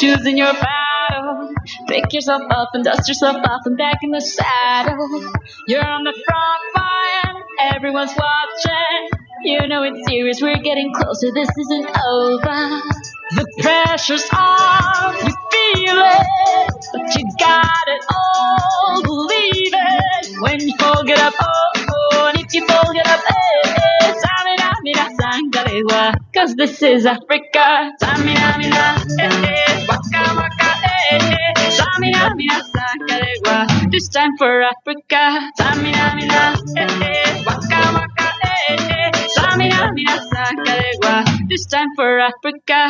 choosing your battle. Pick yourself up and dust yourself off and back in the saddle. You're on the front line, everyone's watching. You know it's serious, we're getting closer, this isn't over. The pressure's on, you feel it, but you got it all, believe it. When you fold it up, and if you fold it up, Samina, mina, sangalewa, cause this is Africa. Samina, mina, waka, waka, Samina, mina, sangalewa, this time for Africa. Samina, mina, waka, waka, Samina, mina, sangalewa, this time for Africa.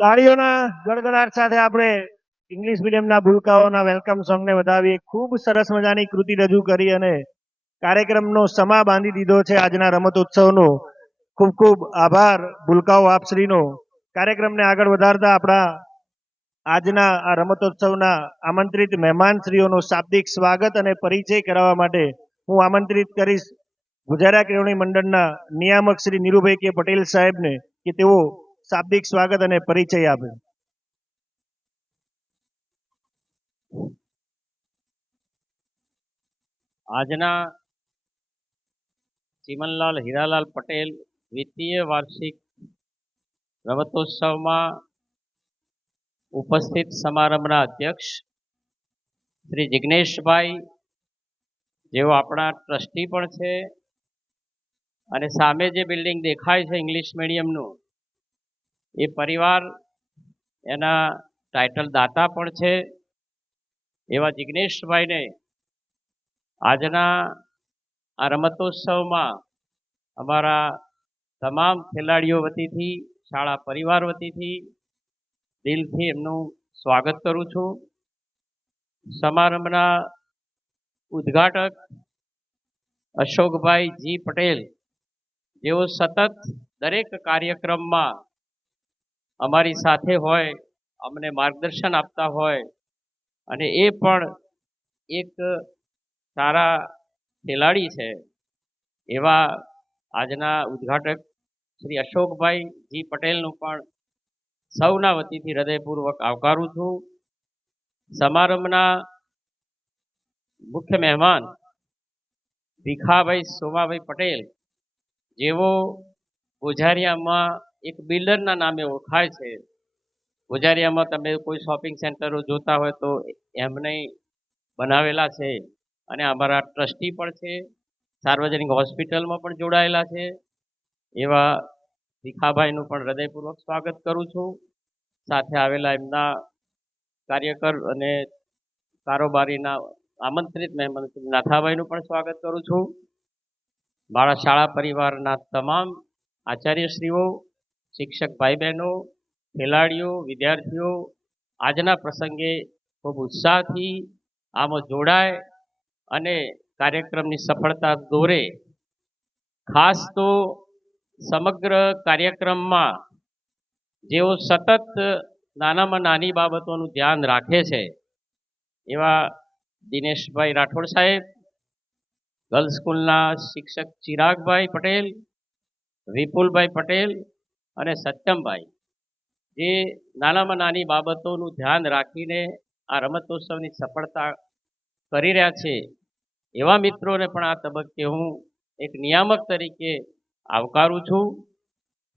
તાળીઓના ગડગડાટ સાથે આપણે English મીડિયમના ભૂલકાઓના welcome સોંગને વધાવી ખૂબ સરસ મજાની કૃતિ રજૂ કરી અને કાર્યક્રમનો સમા બાંધી દીધો છે આજના રમતોત્સવનો. ખૂબ ખૂબ આભાર ભૂલકાઓ આપશ્રીનો. કાર્યક્રમને આગળ વધારતા આપણા આજના આ રમતોત્સવના આમંત્રિત મહેમાનશ્રીઓનો શાબ્દિક સ્વાગત અને પરિચય કરાવવા માટે હું આમંત્રિત કરીશ ગુજરાત કેળવણી મંડળના નિયામક શ્રી નીરુભાઈ કે પટેલ સાહેબને કે તેઓ શાબ્દિક સ્વાગત અને પરિચય આપે. આજના ચીમનલાલ હીરાલાલ પટેલ દ્વિતીય વાર્ષિક રમતોત્સવમાં ઉપસ્થિત સમારંભના અધ્યક્ષ શ્રી જિગ્નેશભાઈ, જેઓ આપણા ટ્રસ્ટી પણ છે અને સામે જે બિલ્ડિંગ દેખાય છે ઇંગ્લિશ મીડિયમનું એ પરિવાર એના ટાઇટલ દાતા પણ છે, એવા જિગ્નેશભાઈને આજના આ રમતોત્સવમાં અમારા તમામ ખેલાડીઓ વતીથી, શાળા પરિવાર વતીથી દિલથી એમનું સ્વાગત કરું છું. સમારંભના ઉદ્ઘાટક અશોકભાઈ જી પટેલ, જેઓ સતત દરેક કાર્યક્રમમાં અમારી સાથે હોય, અમને માર્ગદર્શન આપતા હોય અને એ પણ એક સારા ખેલાડી છે, એવા આજના ઉદ્ઘાટક શ્રી અશોકભાઈ જી પટેલનું પણ સૌના વતીથી હૃદયપૂર્વક આવકારું છું. સમારંભના મુખ્ય મહેમાન ભીખાભાઈ સોમાભાઈ પટેલ, જેઓ ગોઝારિયામાં એક બિલ્ડરના નામે ઓળખાય છે. ગોઝારિયામાં તમે કોઈ શોપિંગ સેન્ટરો જોતા હોય તો એમને બનાવેલા છે અને અમારા ટ્રસ્ટી પણ છે, સાર્વજનિક હોસ્પિટલમાં પણ જોડાયેલા છે, એવા ભીખાભાઈનું પણ હૃદયપૂર્વક સ્વાગત કરું છું. સાથે આવેલા એમના કાર્યકર અને કારોબારીના આમંત્રિત મહેમાન શ્રી નાથાભાઈનું પણ સ્વાગત કરું છું. મારા શાળા પરિવારના તમામ આચાર્યશ્રીઓ, શિક્ષક ભાઈ બહેનો, ખેલાડીઓ, વિદ્યાર્થીઓ આજના પ્રસંગે ખૂબ ઉત્સાહથી આમાં જોડાય અને કાર્યક્રમની સફળતા દોરે. ખાસ તો સમગ્ર કાર્યક્રમમાં જેઓ સતત નાનામાં નાની બાબતોનું ધ્યાન રાખે છે એવા દિનેશભાઈ રાઠોડ સાહેબ, ગર્લ્સ સ્કૂલના શિક્ષક ચિરાગભાઈ પટેલ, વિપુલભાઈ પટેલ અને સત્યમભાઈ, જે નાનામાં નાની બાબતોનું ધ્યાન રાખીને આ રમતોત્સવની સફળતા કરી રહ્યા છે, એવા મિત્રોને પણ આ તબક્કે હું એક નિયામક તરીકે આવકારું છું.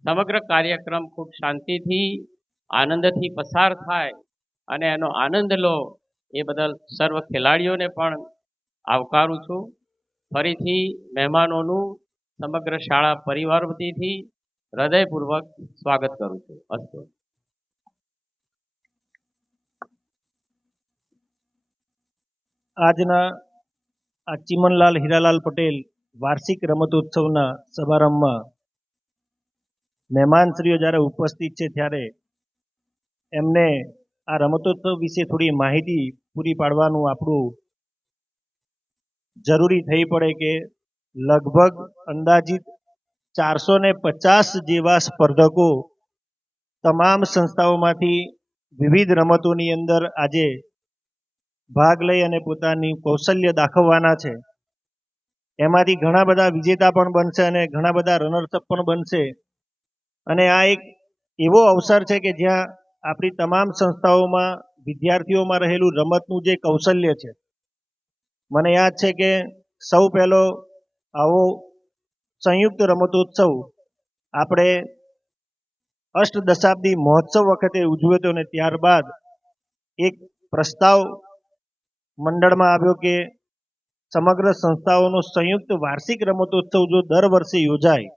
સમગ્ર કાર્યક્રમ ખૂબ શાંતિથી આનંદથી પસાર થાય અને એનો આનંદ લો એ બદલ સર્વ ખેલાડીઓને પણ આવકારું છું. ફરીથી મહેમાનોનું સમગ્ર શાળા પરિવાર વતીથી હૃદયપૂર્વક સ્વાગત કરું છું. અસ્તુ. આજના આ ચીમનલાલ હીરાલાલ પટેલ વાર્ષિક રમતોત્સવના સમારંભમાં મહેમાનશ્રીઓ જ્યારે ઉપસ્થિત છે ત્યારે એમને આ રમતોત્સવ વિશે થોડી માહિતી પૂરી પાડવાનું આપણું જરૂરી થઈ પડે કે લગભગ અંદાજિત 450 જેવા સ્પર્ધકો તમામ સંસ્થાઓમાંથી વિવિધ રમતોની અંદર આજે ભાગ લઈ અને પોતાની કૌશલ્ય દાખવવાના છે. એમાંથી ઘણા બધા વિજેતા પણ બનશે અને ઘણા બધા રનર્સઅપ પણ બનશે. અને આ એક એવો અવસર છે કે જ્યાં આપણી તમામ સંસ્થાઓમાં વિદ્યાર્થીઓમાં રહેલું રમતનું જે કૌશલ્ય છે, મને યાદ છે કે સૌ પહેલો આવો સંયુક્ત રમતોત્સવ આપણે અષ્ટદશાબ્દી મહોત્સવ વખતે ઉજવ્યો હતો અને ત્યારબાદ એક પ્રસ્તાવ મંડળમાં આવ્યો કે સમગ્ર સંસ્થાઓનો સંયુક્ત વાર્ષિક રમતોત્સવ જો દર વર્ષે યોજાય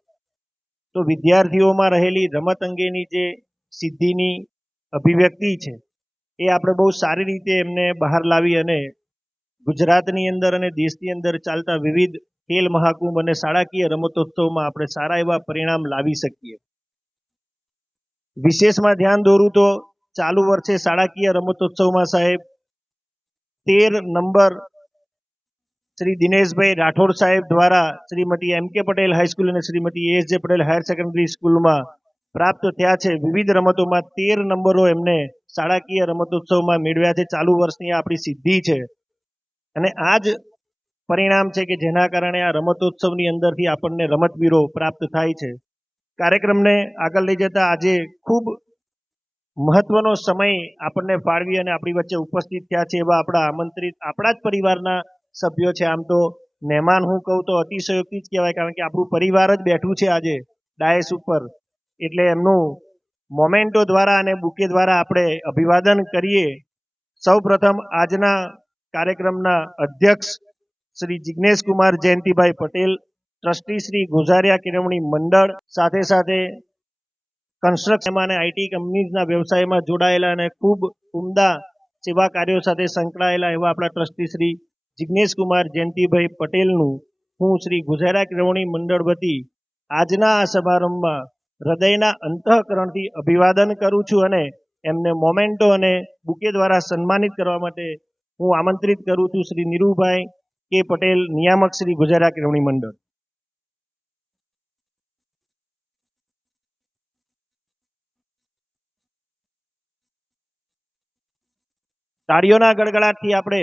તો વિદ્યાર્થીઓમાં રહેલી રમત અંગેની જે સિદ્ધિની અભિવ્યક્તિ છે એ આપણે બહુ સારી રીતે એમને બહાર લાવી અને ગુજરાતની અંદર અને દેશની અંદર ચાલતા વિવિધ ખેલ મહાકુંભ અને શાળાકીય રમતોત્સવમાં આપણે સારા એવા પરિણામ લાવી શકીએ. વિશેષમાં ધ્યાન દોરું તો ચાલુ વર્ષે શાળાકીય રમતોત્સવમાં સાહેબ 13 નંબર શ્રી દિનેશભાઈ રાઠોડ સાહેબ દ્વારા Shrimati M K Patel high school અને શ્રીમતી એસ જે પટેલ હાયર સેકન્ડરી સ્કૂલમાં પ્રાપ્ત થયા છે. વિવિધ રમતોમાં 13 નંબરો એમને શાળાકીય રમતોત્સવમાં મેળવ્યા છે. ચાલુ વર્ષની આપણી સિદ્ધિ છે અને આ જ પરિણામ છે કે જેના કારણે આ રમતોત્સવની અંદરથી આપણને રમતવીરો પ્રાપ્ત થાય છે. કાર્યક્રમને આગળ લઈ જતા આજે ખૂબ મહત્વનો સમય આપણને ફાળવી અને આપણી વચ્ચે ઉપસ્થિત થયા છે એવા આપણા આમંત્રિત આપણા જ પરિવારના સભ્યો છે. આમ તો મહેમાન હું કહું તો અતિશયોક્તિ જ કહેવાય, કારણ કે આપણું પરિવાર જ બેઠું છે આજે ડાયસ ઉપર, એટલે એમનું મોમેન્ટો દ્વારા અને બુકે દ્વારા આપણે અભિવાદન કરીએ. સૌ પ્રથમ આજના કાર્યક્રમના અધ્યક્ષ શ્રી જિજ્ઞેશ કુમાર જયંતિભાઈ પટેલ, ટ્રસ્ટી શ્રી ગોઝારિયા કેળવણી મંડળ, સાથે સાથે કન્સ્ટ્રક્શન અને આઈટી કંપનીઝના વ્યવસાયમાં જોડાયેલા અને ખૂબ ઉમદા સેવા કાર્યો સાથે સંકળાયેલા એવા આપણા ટ્રસ્ટી શ્રી જિજ્ઞેશ કુમાર જયંતિભાઈ પટેલનું હું શ્રી ગોઝારિયા કેળવણી મંડળ વતી આજના આ સમારંભમાં હૃદયના અંતઃકરણથી અભિવાદન કરું છું અને એમને મોમેન્ટો અને બુકે દ્વારા સન્માનિત કરવા માટે હું આમંત્રિત કરું છું શ્રી નીરુભાઈ કે પટેલ, નિયામક શ્રી ગોઝારિયા કેળવણી મંડળ. તાળીઓના ગડગડાટથી આપણે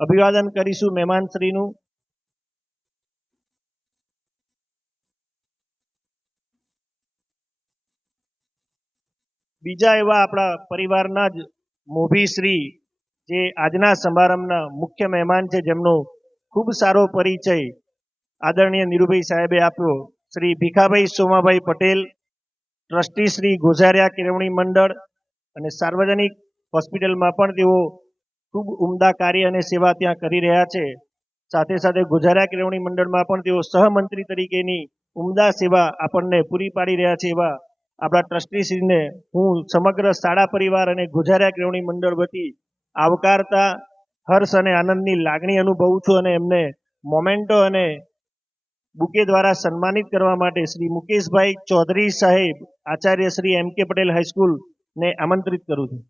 અભિવાદન કરીશું મહેમાનશ્રીનું. બીજા એવા આપણા પરિવારના જ મોભી શ્રી જે આજના સમારંભના મુખ્ય મહેમાન છે, જેમનો ખૂબ સારો પરિચય આદરણીય નીરુભાઈ સાહેબે આપ્યો, શ્રી ભીખાભાઈ સોમાભાઈ પટેલ, ટ્રસ્ટી શ્રી ગોઝારિયા કેળવણી મંડળ અને સાર્વજનિક હોસ્પિટલમાં પણ તેઓ ખૂબ ઉમદા કાર્ય અને સેવા ત્યાં કરી રહ્યા છે. સાથે સાથે ગોઝારિયા કેળવણી મંડળમાં પણ તેઓ સહમંત્રી તરીકેની ઉમદા સેવા આપણને પૂરી પાડી રહ્યા છે. એવા આપણા ટ્રસ્ટીશ્રીને હું સમગ્ર શાળા પરિવાર અને ગોઝારિયા કેળવણી મંડળ વતી આવકારતા હર્ષ અને આનંદની લાગણી અનુભવું છું અને એમને મોમેન્ટો અને બુકે દ્વારા સન્માનિત કરવા માટે શ્રી મુકેશભાઈ ચૌધરી સાહેબ, આચાર્ય શ્રી એમ કે પટેલ હાઈસ્કૂલ ને આમંત્રિત કરું છું.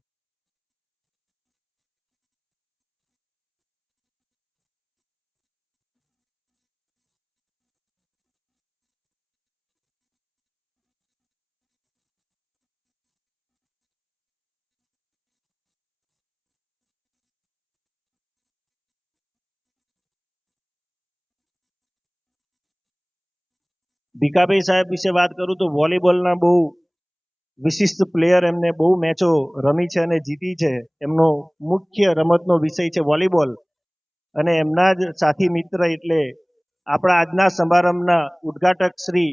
ભીખાભાઈ સાહેબ વિશે વાત કરું તો વોલીબોલના બહુ વિશિષ્ટ પ્લેયર, એમને બહુ મેચો રમી છે અને જીતી છે. એમનો મુખ્ય રમતનો વિષય છે વોલીબોલ અને એમના જ સાથી મિત્ર એટલે આપણા આજના સમારંભના ઉદ્ઘાટક શ્રી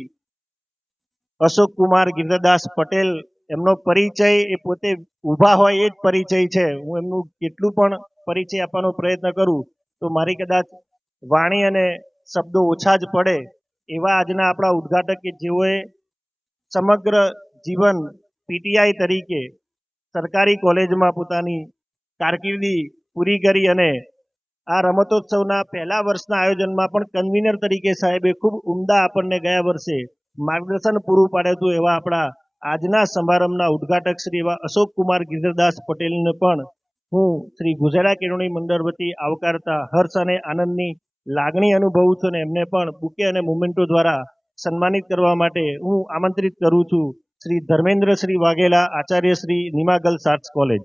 અશોક કુમાર ગિરધરદાસ પટેલ. એમનો પરિચય એ પોતે ઊભા હોય એ જ પરિચય છે. હું એમનું કેટલું પણ પરિચય આપવાનો પ્રયત્ન કરું તો મારી કદાચ વાણી અને શબ્દો ઓછા જ પડે. એવા આજના આપણા ઉદ્ઘાટક કે જેઓએ સમગ્ર જીવન પીટીઆઈ તરીકે સરકારી કોલેજમાં પોતાની કારકિર્દી પૂરી કરી અને આ રમતોત્સવના પહેલા વર્ષના આયોજનમાં પણ કન્વીનર તરીકે સાહેબે ખૂબ ઉમદા આપણને ગયા વર્ષે માર્ગદર્શન પૂરું પાડ્યું હતું. એવા આપણા આજના સમારંભના ઉદ્ઘાટક શ્રી એવા અશોક કુમાર ગિરધરદાસ પટેલને પણ હું શ્રી ગુજરાત કેળવણી મંડળ વતી આવકારતા હર્ષ અને આનંદની લાગણી અનુભવું છું અને એમને પણ બુકે અને મોમેન્ટો દ્વારા સન્માનિત કરવા માટે હું આમંત્રિત કરું છું Shri Dharmendra Shri Vaghela, Acharya Shri Nima girls arts college.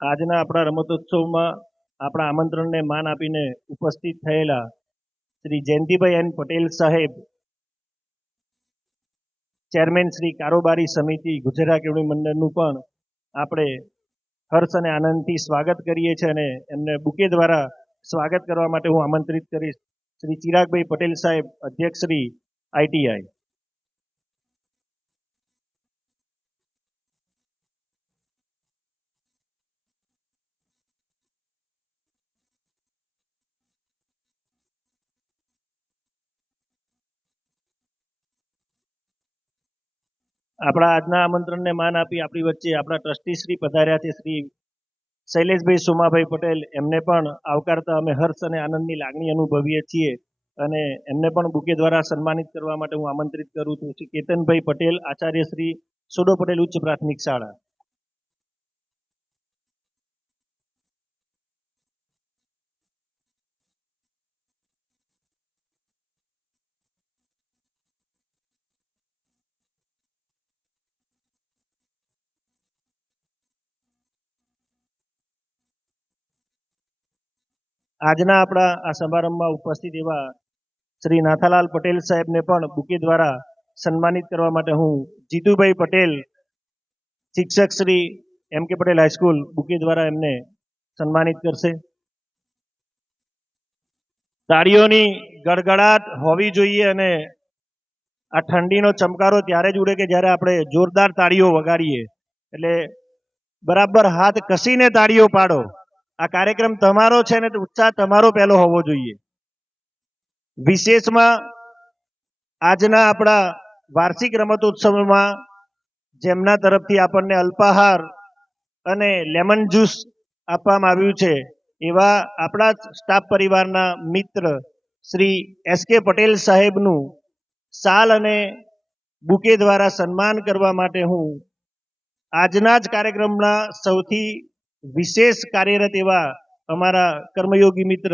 આજના આપણા રમતોત્સવમાં આપણા આમંત્રણને માન આપીને ઉપસ્થિત થયેલા શ્રી જયંતિભાઈ એન પટેલ સાહેબ, ચેરમેન શ્રી કારોબારી સમિતિ ગુજરાત કેળવણી મંડળનું પણ આપણે હર્ષ અને આનંદથી સ્વાગત કરીએ છીએ અને એમને બુકે દ્વારા સ્વાગત કરવા માટે હું આમંત્રિત કરીશ શ્રી ચિરાગભાઈ પટેલ સાહેબ, અધ્યક્ષ શ્રી આઈટીઆઈ. આપણા આજના આમંત્રણને માન આપી આપણી વચ્ચે આપણા ટ્રસ્ટી શ્રી પધાર્યા છે શ્રી શૈલેષભાઈ સોમાભાઈ પટેલ. એમને પણ આવકારતા અમે હર્ષ અને આનંદની લાગણી અનુભવીએ છીએ અને એમને પણ બુકે દ્વારા સન્માનિત કરવા માટે હું આમંત્રિત કરું છું શ્રી કેતનભાઈ પટેલ, આચાર્ય શ્રી સોડો પટેલ ઉચ્ચ પ્રાથમિક શાળા. આજના આપણા આ સમારંભમાં ઉપસ્થિત એવા શ્રી નાથાલાલ પટેલ સાહેબને પણ બુકે દ્વારા સન્માનિત કરવા માટે હું જીતુભાઈ પટેલ, શિક્ષક શ્રી એમ કે પટેલ હાઈસ્કૂલ, બુકે દ્વારા એમને સન્માનિત કરશે. તાળીઓની ગડગડાટ હોવી જોઈએ અને આ ઠંડીનો ચમકારો ત્યારે જ ઉડે કે જ્યારે આપણે જોરદાર તાળીઓ વગાડીએ. એટલે બરાબર હાથ કસીને તાળીઓ પાડો. આ કાર્યક્રમ તમારો છે ને ઉત્સાહ તમારો પહેલો હોવો જોઈએ. વિશેષમાં આજના આપણા વાર્ષિક રમતોત્સવમાં જેમના તરફથી આપણને અલ્પાહાર અને લેમન જ્યુસ આપવામાં આવ્યું છે એવા આપણા સ્ટાફ પરિવારના મિત્ર શ્રી એસ કે પટેલ સાહેબનું શાલ અને બુકે દ્વારા સન્માન કરવા માટે હું આજના જ કાર્યક્રમના સૌથી વિશેષ કાર્યરત એવા અમારા કર્મયોગી મિત્ર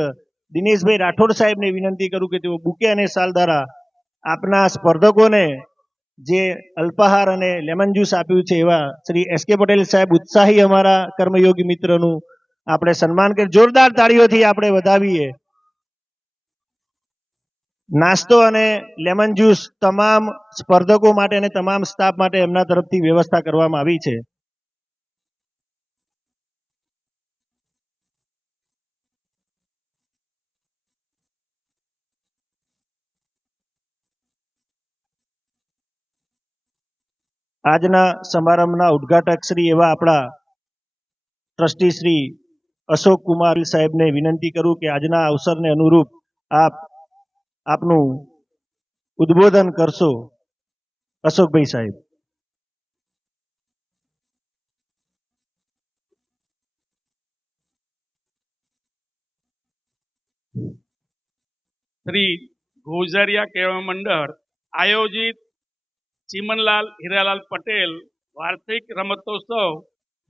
દિનેશભાઈ રાઠોડ સાહેબને વિનંતી કરું કે તેઓ બુકે અને શાલ દ્વારા આપના સ્પર્ધકોને જે અલ્પાહાર અને લેમન જ્યુસ આપ્યું છે એવા શ્રી એસ કે પટેલ સાહેબ ઉત્સાહી અમારા કર્મયોગી મિત્રનું આપણે સન્માન કરી જોરદાર તાળીઓથી આપણે વધાવીએ. નાસ્તો અને લેમન જ્યુસ તમામ સ્પર્ધકો માટે અને તમામ સ્ટાફ માટે એમના તરફથી વ્યવસ્થા કરવામાં આવી છે. આજના સમારંભના ઉદ્ઘાટક શ્રી એવા આપણા ટ્રસ્ટી શ્રી અશોક કુમાર સાહેબને વિનંતી કરું કે આજના અવસરને અનુરૂપ આપનું ઉદ્બોધન કરશો. અશોકભાઈ સાહેબ. શ્રી ગોઝારિયા કેળવણી મંડળ આયોજિત ચીમનલાલ હીરાલાલ પટેલ વાર્ષિક રમતોત્સવ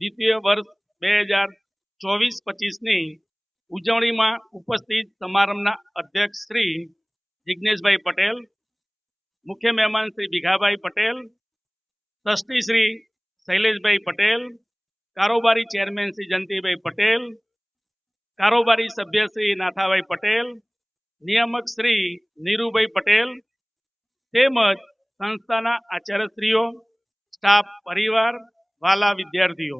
દ્વિતીય વર્ષ 2024-25ની ઉજવણીમાં ઉપસ્થિત સમારંભના અધ્યક્ષ શ્રી જિજ્ઞેશભાઈ પટેલ, મુખ્ય મહેમાન શ્રી ભીખાભાઈ પટેલ, ટ્રસ્ટી શ્રી શૈલેષભાઈ પટેલ, કારોબારી ચેરમેન શ્રી જયંતિભાઈ પટેલ, કારોબારી સભ્ય શ્રી નાથાભાઈ પટેલ, નિયામક શ્રી નીરુભાઈ પટેલ તેમજ સંસ્થાના આચાર્યશ્રીઓ, સ્ટાફ પરિવાર, વાલા વિદ્યાર્થીઓ,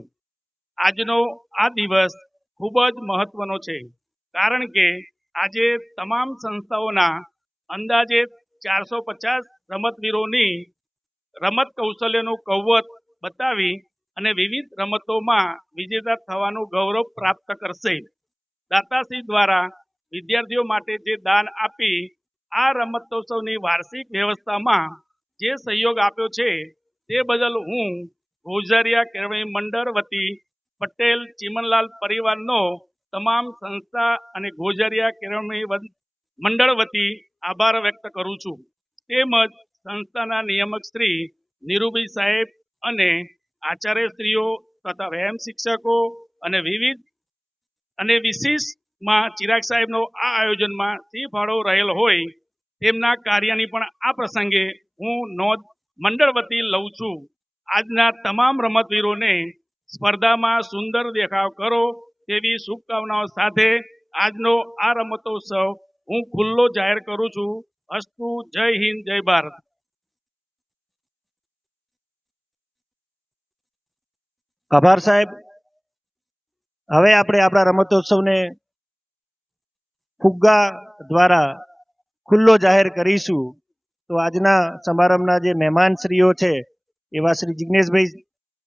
આજનો આ દિવસ ખૂબ જ મહત્વનો છે, કારણ કે આજે તમામ સંસ્થાઓના અંદાજે 450 રમતવીરોની રમત કૌશલ્યનું કૌવત બતાવી અને વિવિધ રમતોમાં વિજેતા થવાનું ગૌરવ પ્રાપ્ત કરશે. દાતાશ્રી દ્વારા વિદ્યાર્થીઓ માટે જે દાન આપી આ રમતોત્સવની વાર્ષિક વ્યવસ્થામાં જે સહયોગ આપ્યો છે તે બદલ હું ગોઝારિયા કેળવણી મંડળ વતી પટેલ ચીમનલાલ પરિવારનો તમામ સંસ્થા અને ગોઝારિયા કેળવણી મંડળ વતી આભાર વ્યક્ત કરું છું. તેમજ સંસ્થાના નિયામક શ્રી નીરુભાઈ સાહેબ અને આચાર્યશ્રીઓ તથા વ્યાયામ શિક્ષકો અને વિશેષમાં ચિરાગ સાહેબનો આ આયોજનમાં સિંહ ફાળો રહેલ હોય તેમના કાર્યની પણ આ પ્રસંગે હું નોંધ મંડળ વતી લઉં છું. આજના તમામ રમતવીરોને સ્પર્ધામાં સુંદર દેખાવ કરો તેવી શુભકામનાઓ સાથે આજનો આ રમતોત્સવ હું ખુલ્લો જાહેર કરું છું. અસ્તુ. જય હિન્દ, જય ભારત. આભાર સાહેબ. હવે આપણે આપણા રમતોત્સવને ફુગ્ગા દ્વારા ખુલ્લો જાહેર કરીશું. તો આજના સમારંભના જે મહેમાનશ્રીઓ છે એવા શ્રી જિજ્ઞેશભાઈ,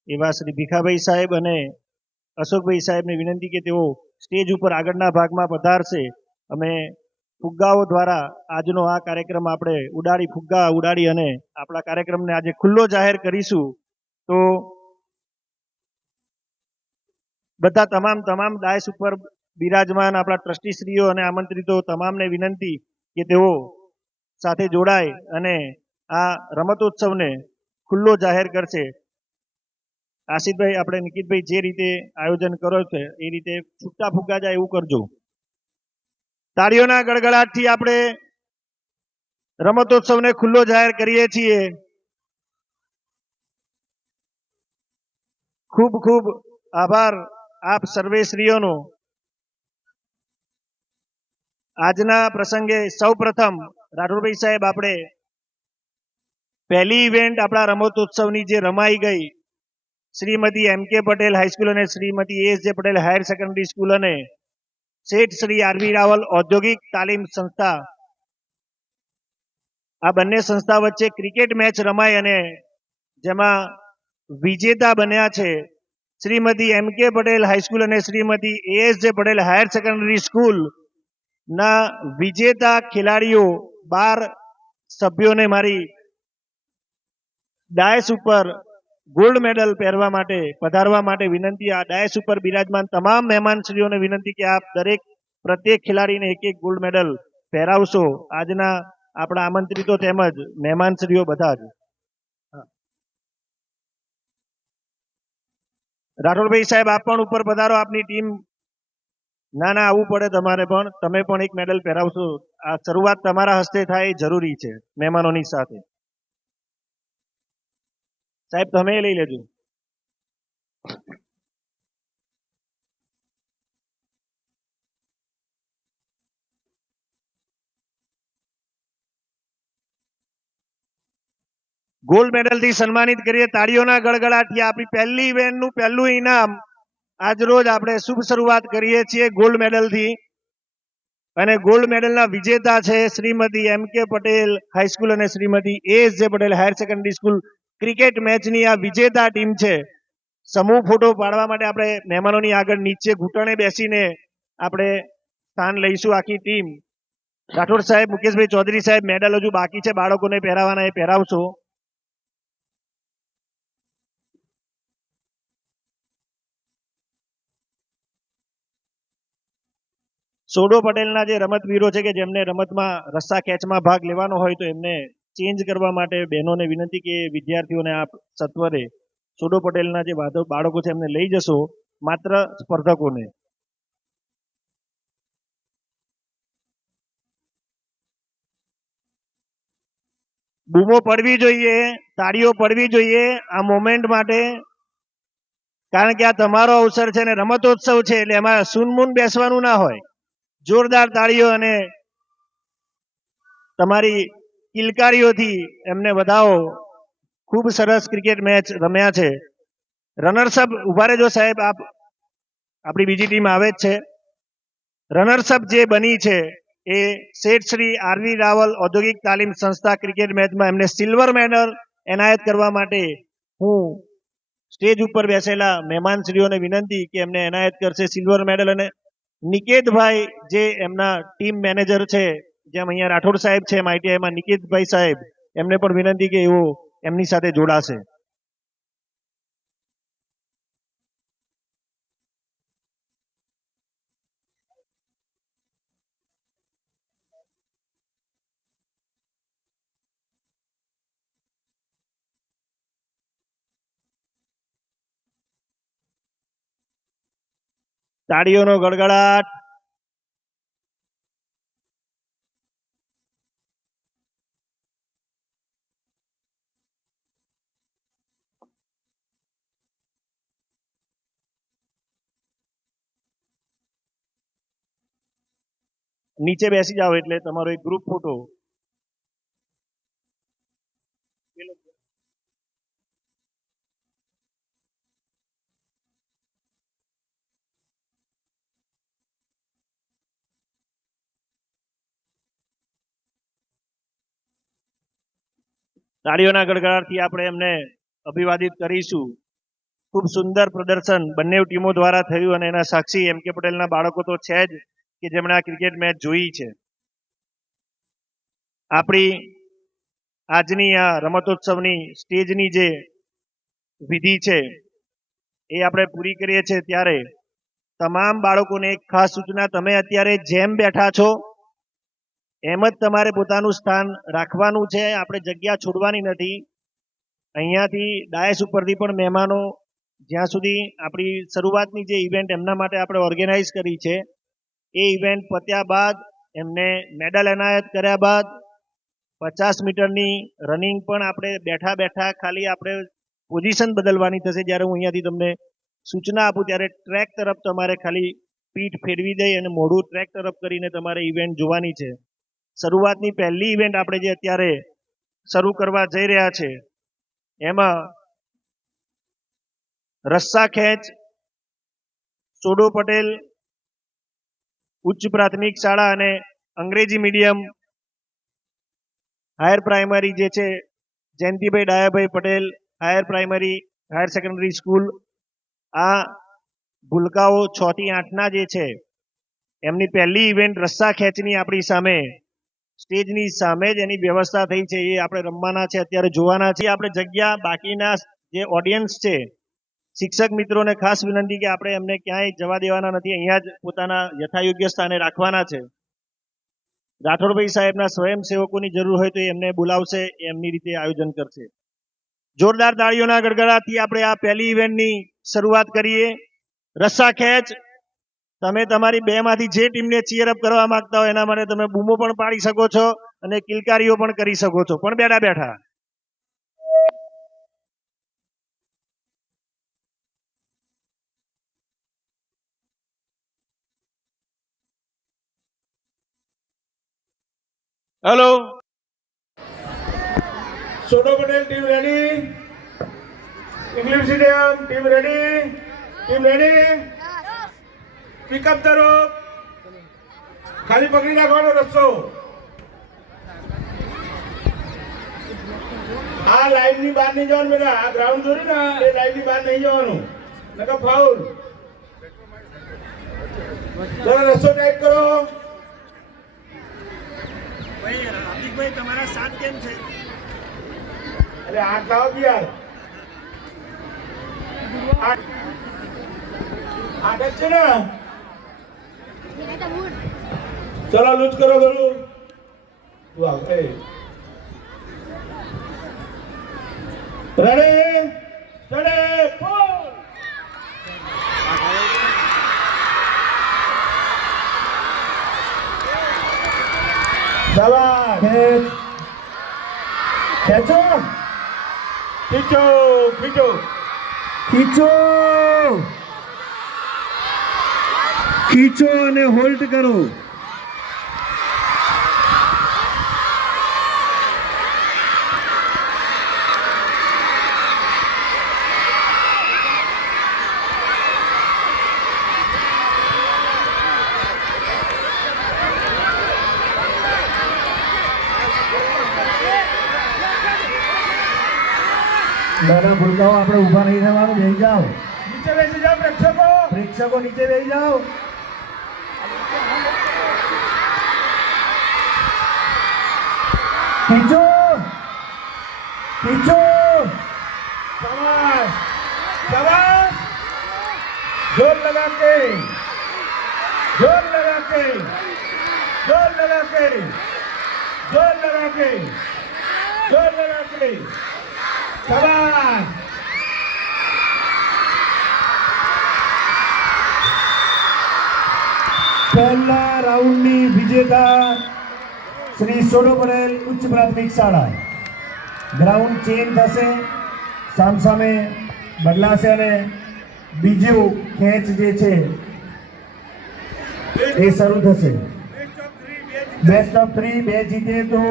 એવા શ્રી ભીખાભાઈ સાહેબ અને અશોકભાઈ સાહેબને વિનંતી કે તેઓ સ્ટેજ ઉપર આગળના ભાગમાં પધારશે. અમે ફુગ્ગાઓ દ્વારા આજનો આ કાર્યક્રમ આપણે ફુગ્ગા ઉડાડી અને આપણા કાર્યક્રમને આજે ખુલ્લો જાહેર કરીશું. તો બધા તમામ ડાયસ ઉપર બિરાજમાન આપણા ટ્રસ્ટીશ્રીઓ અને આમંત્રિતો તમામને વિનંતી કે તેઓ સાથે જોડાય અને આ રમતોત્સવને ખુલ્લો જાહેર કરશે. આશિષભાઈ, આપણે નિકિતભાઈ જે રીતે આયોજન કરો છે એ રીતે છૂટા ફુગ્ગા જાય એવું કરજો. તાળીઓના ગડગડાટથી આપણે રમતોત્સવને ખુલ્લો જાહેર કરીએ છીએ. ખૂબ ખૂબ આભાર આપ સર્વેશ્રીઓનો. આજના પ્રસંગે સૌ પ્રથમ રાઠોડભાઈ સાહેબ, આપણે પહેલી ઇવેન્ટ આપણા રમતોત્સવની જે રમાઈ ગઈ શ્રીમતી એમ.કે. પટેલ હાઈસ્કૂલ અને Shrimati A S J. Patel higher secondary school અને શેઠ શ્રી આર.વી. રાવલ ઔદ્યોગિક તાલીમ સંસ્થા, આ બંને સંસ્થા વચ્ચે ક્રિકેટ મેચ રમાઈ અને જેમાં વિજેતા બન્યા છે શ્રીમતી એમ.કે. પટેલ હાઈસ્કૂલ અને Shrimati A S J. Patel higher secondary school ના વિજેતા ખેલાડીઓ 12 સભ્યોને મારી ડાયસ ઉપર ગોલ્ડ મેડલ પહેરવા માટે પધારવા માટે વિનંતી. આ ડાયસ ઉપર બિરાજમાન તમામ મહેમાનશ્રીઓને વિનંતી કે આપ પ્રત્યેક ખેલાડીને એક ગોલ્ડ મેડલ પહેરાવશો. આજના આપણા આમંત્રિતો તેમજ મહેમાનશ્રીઓ બધા જ. રાઠોડભાઈ સાહેબ, આપ પણ ઉપર પધારો. આપની ટીમ. ના આવવું પડે તમારે પણ, તમે પણ એક મેડલ પહેરાવશો. આ શરૂઆત તમારા હસ્તે થાય એ જરૂરી છે મહેમાનોની સાથે. સાહેબ, તમે લઈ લેજો. ગોલ્ડ મેડલથી સન્માનિત કરીએ તાળીઓના ગડગડાટથી. આપણી પહેલી ઇવેન્ટનું પહેલું ઇનામ આજરોજ આપણે શુભ શરૂઆત કરીએ છીએ ગોલ્ડ મેડલથી. અને ગોલ્ડ મેડલના વિજેતા છે શ્રીમતી એમ.કે. પટેલ હાઈસ્કૂલ અને Shrimati A S J. Patel higher secondary school. Cricket મેચની આ વિજેતા ટીમ છે. સમૂહ ફોટો પાડવા માટે આપણે મહેમાનોની આગળ નીચે ઘૂંટણે બેસીને આપણે સ્થાન લઈશું આખી ટીમ. રાઠોડ સાહેબ, મુકેશભાઈ ચૌધરી સાહેબ, મેડલ હજુ બાકી છે બાળકોને પહેરાવાના, એ પહેરાવશો. સોડો પટેલના જે રમતવીરો છે કે જેમને રમતમાં રસ્સા ખેંચમાં ભાગ લેવાનો હોય તો એમને ચેન્જ કરવા માટે બહેનોને વિનંતી કે વિદ્યાર્થીઓને આપ સત્વરે સોડો પટેલના જે બાળકો છે એમને લઈ જશો, માત્ર સ્પર્ધકોને. બૂમો પડવી જોઈએ, તાળીઓ પડવી જોઈએ આ મોમેન્ટ માટે, કારણ કે આ તમારો અવસર છે ને રમતોત્સવ છે એટલે એમાં સૂનમૂન બેસવાનું ના હોય. જોરદાર તાળીઓ અને તમારી કિલકારીઓથી એમને વધાવો. ખૂબ સરસ ક્રિકેટ મેચ રમ્યા છે. રનર્સઅપ ઉભા રહેજો સાહેબ, આપણી બીજી ટીમ આવે જ છે. રનર્સઅપ જે બની છે એ શેઠ શ્રી આરવી રાવલ ઔદ્યોગિક તાલીમ સંસ્થા ક્રિકેટ મેચમાં એમને સિલ્વર મેડલ એનાયત કરવા માટે હું સ્ટેજ ઉપર બેસેલા મહેમાનશ્રીઓને વિનંતી કે એમને એનાયત કરશે સિલ્વર મેડલ. અને નિકેતભાઈ જે એમના ટીમ મેનેજર છે, જેમ અહીંયા રાઠોડ સાહેબ છે આઈટીઆઈમાં, નિકેતભાઈ સાહેબ, એમને પણ વિનંતી કે એઓ એમની સાથે જોડાશે. તાળીઓનો ગડગડાટ. નીચે બેસી જાઓ એટલે તમારો એક ગ્રુપ ફોટો. તાળીઓના ગડગડાટથી આપણે એમને અભિવાદિત કરીશું. ખૂબ સુંદર પ્રદર્શન બંને ટીમો દ્વારા થયું અને એના સાક્ષી એમ કે પટેલના બાળકો તો છે જ કે જેમણે આ ક્રિકેટ મેચ જોઈ છે. આપણી આજની આ રમતોત્સવની સ્ટેજની જે વિધિ છે એ આપણે પૂરી કરીએ છીએ ત્યારે તમામ બાળકોને એક ખાસ સૂચના, તમે અત્યારે જેમ બેઠા છો એમ જ તમારે પોતાનું સ્થાન રાખવાનું છે. આપણે જગ્યા છોડવાની નથી. અહીંયાથી ડાયસ ઉપરથી પણ મહેમાનો, જ્યાં સુધી આપણી શરૂઆતની જે ઇવેન્ટ એમના માટે આપણે ઓર્ગેનાઇઝ કરી છે એ ઇવેન્ટ પત્યા બાદ એમને મેડલ એનાયત કર્યા બાદ 50 મીટરની રનિંગ પણ આપણે બેઠા બેઠા ખાલી આપણે પોઝિશન બદલવાની થશે. જ્યારે હું અહીંયાથી તમને સૂચના આપું ત્યારે ટ્રેક તરફ તમારે ખાલી પીઠ ફેરવી દઈ અને મોઢું ટ્રેક તરફ કરીને તમારે ઇવેન્ટ જોવાની છે. શરૂઆતની પહેલી ઇવેન્ટ આપણે જે અત્યારે શરૂ કરવા જઈ રહ્યા છે એમાં રસ્સા ખેંચ સોડો પટેલ ઉચ્ચ પ્રાથમિક શાળા અને અંગ્રેજી મીડિયમ હાયર પ્રાઇમરી જે છે Jayantibhai Dayabhai Patel higher secondary school, આ ભૂલકાઓ 6 થી 8ના જે છે એમની પહેલી ઇવેન્ટ રસ્સા ખેંચની આપણી સામે સ્ટેજની સામે જ એની વ્યવસ્થા થઈ છે. એ આપણે રમવાના છે, અત્યારે જોવાના છે. આપણે જગ્યા બાકીના જે ઓડિયન્સ છે શિક્ષક મિત્રોને ખાસ વિનંતી કે આપણે એમને ક્યાંય જવા દેવાના નથી, અહીંયા જ પોતાના યથાયોગ્ય સ્થાને રાખવાના છે. રાઠોડભાઈ સાહેબના સ્વયંસેવકોની જરૂર હોય તો એમને બોલાવશે, એમની રીતે આયોજન કરશે. જોરદાર તાળીઓના ગડગડાટથી આપણે આ પહેલી ઇવેન્ટની શરૂઆત કરીએ. રસ્સા ખેંચ. તમે તમારી બેમાંથી જે ટીમને ચીયર અપ કરવા માંગતા હોય એના માટે તમે બૂમો પણ પાડી શકો છો અને કિલકારીઓ પણ કરી શકો છો, પણ બેઠા બેઠા. Hello, Sodo Patel team ready, English medium team ready, pick up કરો, ખાલી પકડી રાખવાનો રસ્તો. આ લાઈન ની બહાર નહીં જવાનું બેટા, આ ગ્રાઉન્ડ જોયું ને એ લાઈન ની બહાર નહીં જવાનું. નકા ફાઉલ. જરા રસ્તો ટાઈટ કરો. હાર્દિકભાઈ તમારા સાથ કેમ છે? અરે આઠ લાવો કે યાર. આઠ જ છે ને. ચલો લૂજ કરો થોડું. વાહ એ રેડી સ્ટડી ફોર. શાબાશ. ખેંચો ખીચો ખીચો ખીચો ખીચો અને હોલ્ડ કરો. નાના ભૂલકાઓ આપણે ઊભા નહીં થવાનું, બેસી જાઓ. નીચે બેસી જાઓ પ્રેક્ષકો. પ્રેક્ષકો નીચે બેસી જાઓ. ખીચો ખીચો. शाबाश शाबाश. जोर लगा के जोर लगा के जोर लगा के जोर लगा के जोर लगा के. शाबाश. પહેલા રાઉન્ડની વિજેતા શ્રી સોનો પટેલ ઉચ્ચ પ્રાથમિક શાળા. ગ્રાઉન્ડ ચેન્જ થશે, સામસામે બદલાશે અને બીજું ખેંચ જે છે એ શરૂ થશે. બેસ્ટ ઓફ 3 બે જીતે તો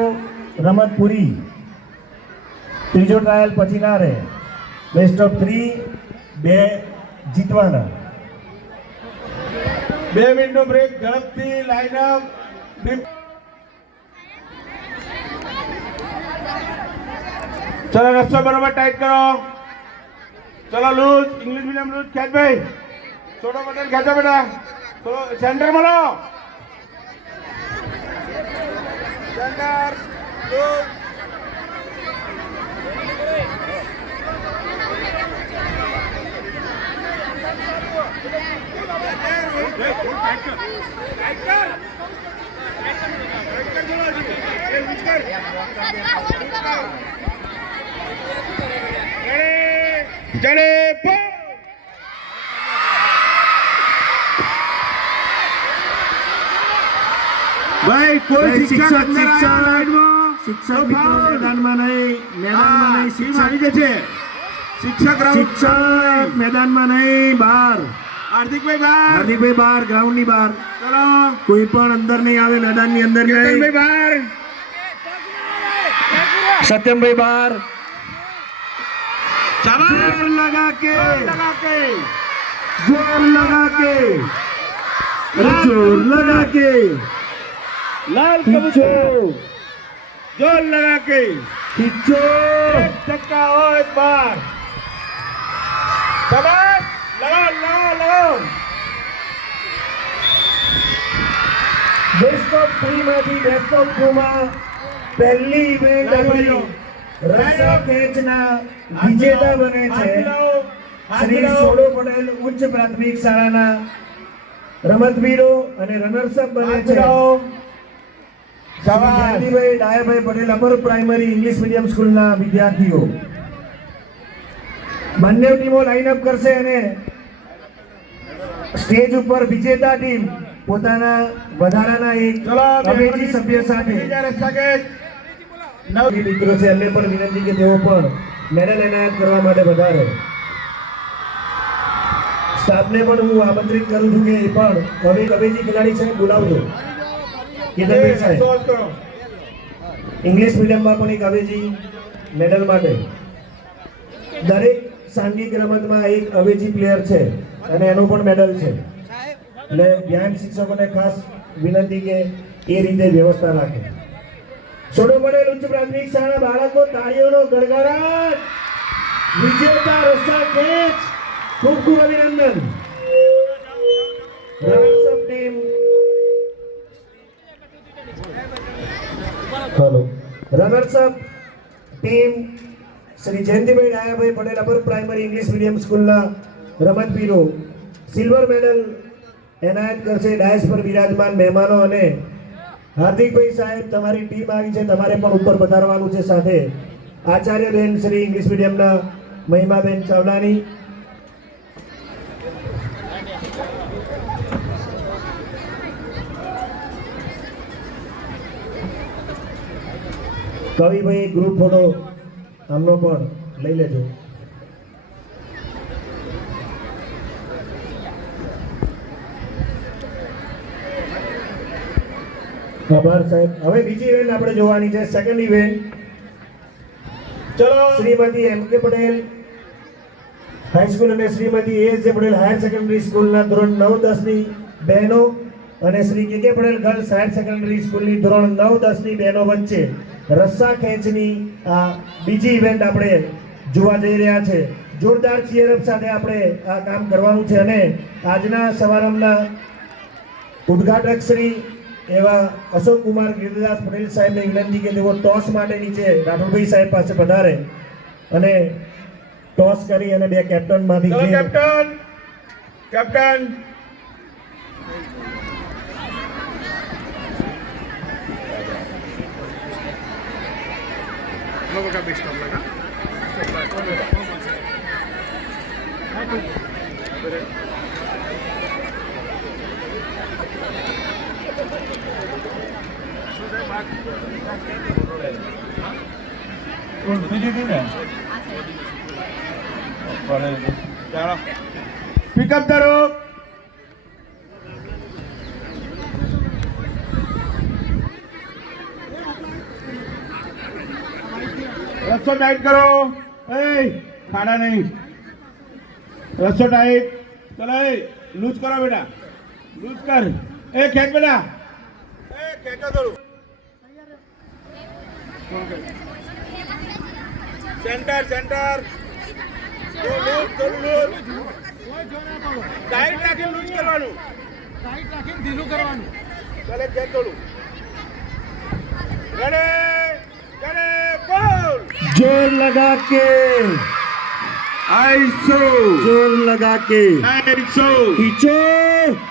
રમત પૂરી, ત્રીજો ટ્રાયલ પછી ના રહે. બેસ્ટ ઓફ 3 બે જીતવાના. 2 મિનિટનો બ્રેક. ઝડપથી લાઈન અપ. चलो रस्ता बराबर टाइट करो. चलो लूज. English medium loose. खेच भाई. छोटो पटेल खेचो बेटा. चलो सेंटर में लो. Centre loose. चले भाई कोई शिक्षक अंदर आया लाइन में. શિક્ષક મિત્રો મેદાનમાં નહીં, મેદાનમાં નહીં. ટીમ આવી જશે. શિક્ષક શિક્ષક મેદાનમાં નહીં, બહાર. હાર્દિકભાઈ બહાર. હાર્દિકભાઈ બહાર, ગ્રાઉન્ડની બહાર. ચલો કોઈ પણ અંદર નહીં આવે, મેદાનની અંદર નહીં. કેતનભાઈ બહાર. સત્યમભાઈ બહાર. शाबाश. जोर लगा के लगा के जोर लगा के जोर लगा के लाल खींचो जोर लगा के खींचो. एक चक्का हो एक बार. शाबाश. लगाओ लगाओ लगाओ. બેસ્ટ ઓફ 3 માંથી બેસ્ટ ઓફ 2 માં પહેલી ઇવેન્ટ આપણી રસ્સા ખેંચના વિજેતા બને છે શ્રી સોડો પટેલ ઉચ્ચ પ્રાથમિક શાળાના રમતવીરો અને રનર્સઅપ બને છે જયંતિભાઈ ડાયાભાઈ પટેલ અમર પ્રાઇમરી ઇંગ્લિશ મીડિયમ સ્કૂલના વિદ્યાર્થીઓ. બંને ટીમો લાઇનઅપ કરશે અને સ્ટેજ ઉપર વિજેતા ટીમ પોતાના વધારાના એક અવેજી સભ્ય સાથે નવ મિત્રો છે એમને પણ વિનંતી કે તેઓ પણ મેડલ એનાયત કરવા માટે વધારે. સ્ટાફને પણ હું આમંત્રિત કરું છું કે એ પણ હવે અવેજી ખેલાડી છે બોલાવજો. કેતનભાઈ સાહેબ ઇંગ્લિશ મીડિયમમાં પણ એક અવેજી મેડલ માટે. દરેક સાંઘિક રમતમાં એક અવેજી પ્લેયર છે અને એનો પણ મેડલ છે. એટલે વ્યાયામ શિક્ષકોને ખાસ વિનંતી કે એ રીતે વ્યવસ્થા રાખે. સોડો પટેલ ઉચ્ચ પ્રાથમિક શાળા બાળકો તાળીઓનો ગડગડાટ. વિજેતા રસ્સા ખેંચ ખૂબ ખૂબ અભિનંદન. Runners up team hello runners up team Shri Jayantibhai Dayabhai Patel upper primary English medium સ્કૂલના રમતવીરો સિલ્વર મેડલ એનાયત કરશે ડાયસ પર બિરાજમાન મહેમાનો. અને હાર્દિકભાઈ સાહેબ તમારી ટીમ આવી છે, તમારે પણ ઉપર પધારવાનું છે. સાથે આચાર્યબેન શ્રી ઇંગ્લિશ મીડિયમના મહિમાબેન ચાવલાની, કવિભાઈ ગ્રુપ ફોટો આમનો પણ લઈ લેજો. આભાર સાહેબ. હવે બીજી ઇવેન્ટ આપણે જોવાની છે, સેકન્ડ ઇવેન્ટ. ચલો Shrimati M K Patel high school અને શ્રીમતી એસ જે પટેલ હાયર સેકન્ડરી સ્કૂલના ધોરણ 9-10 ની બહેનો અને શ્રી કે કે પટેલ ગર્લ્સ હાયર સેકન્ડરી સ્કૂલની ધોરણ 9-10 ની બહેનો વચ્ચે રસ્સા ખેંચની આ બીજી ઇવેન્ટ આપણે જોવા જઈ રહ્યા છે. જોરદાર ચીયરઅપ સાથે આપણે આ કામ કરવાનું છે. અને આજના સમારંભના ઉદ્ઘાટક શ્રી એવા અશોક કુમાર ગિરિદાસ પટેલ સાહેબને વિનંતી કે તેઓ ટોસ માટે નીચે રાઠોડભાઈ સાહેબ પાસે પધારે અને ટોસ કરી અને બે કેપ્ટનમાંથી ચલો કેપ્ટન કેપ્ટન બીજી ટીમ ને પિકઅપ કરો. રસ્તો ટાઈટ કરો. એ ખાડા નહીં, રસ્તો ટાઈટ. ચલો એ લૂઝ કરો બેટા, લૂઝ કર. એ ખેંચ બેટા, એ ખેંચો થોડું. Centre centre. ટાઈટ રાખીને લૂઝ કરવાનું, ટાઈટ રાખીને ઢીલું કરવાનું. ચાલે ખેંચ થોડું. રેડી રેડી બોલ. जोर लगा के આઈસો जोर लगा के આઈસો खींचो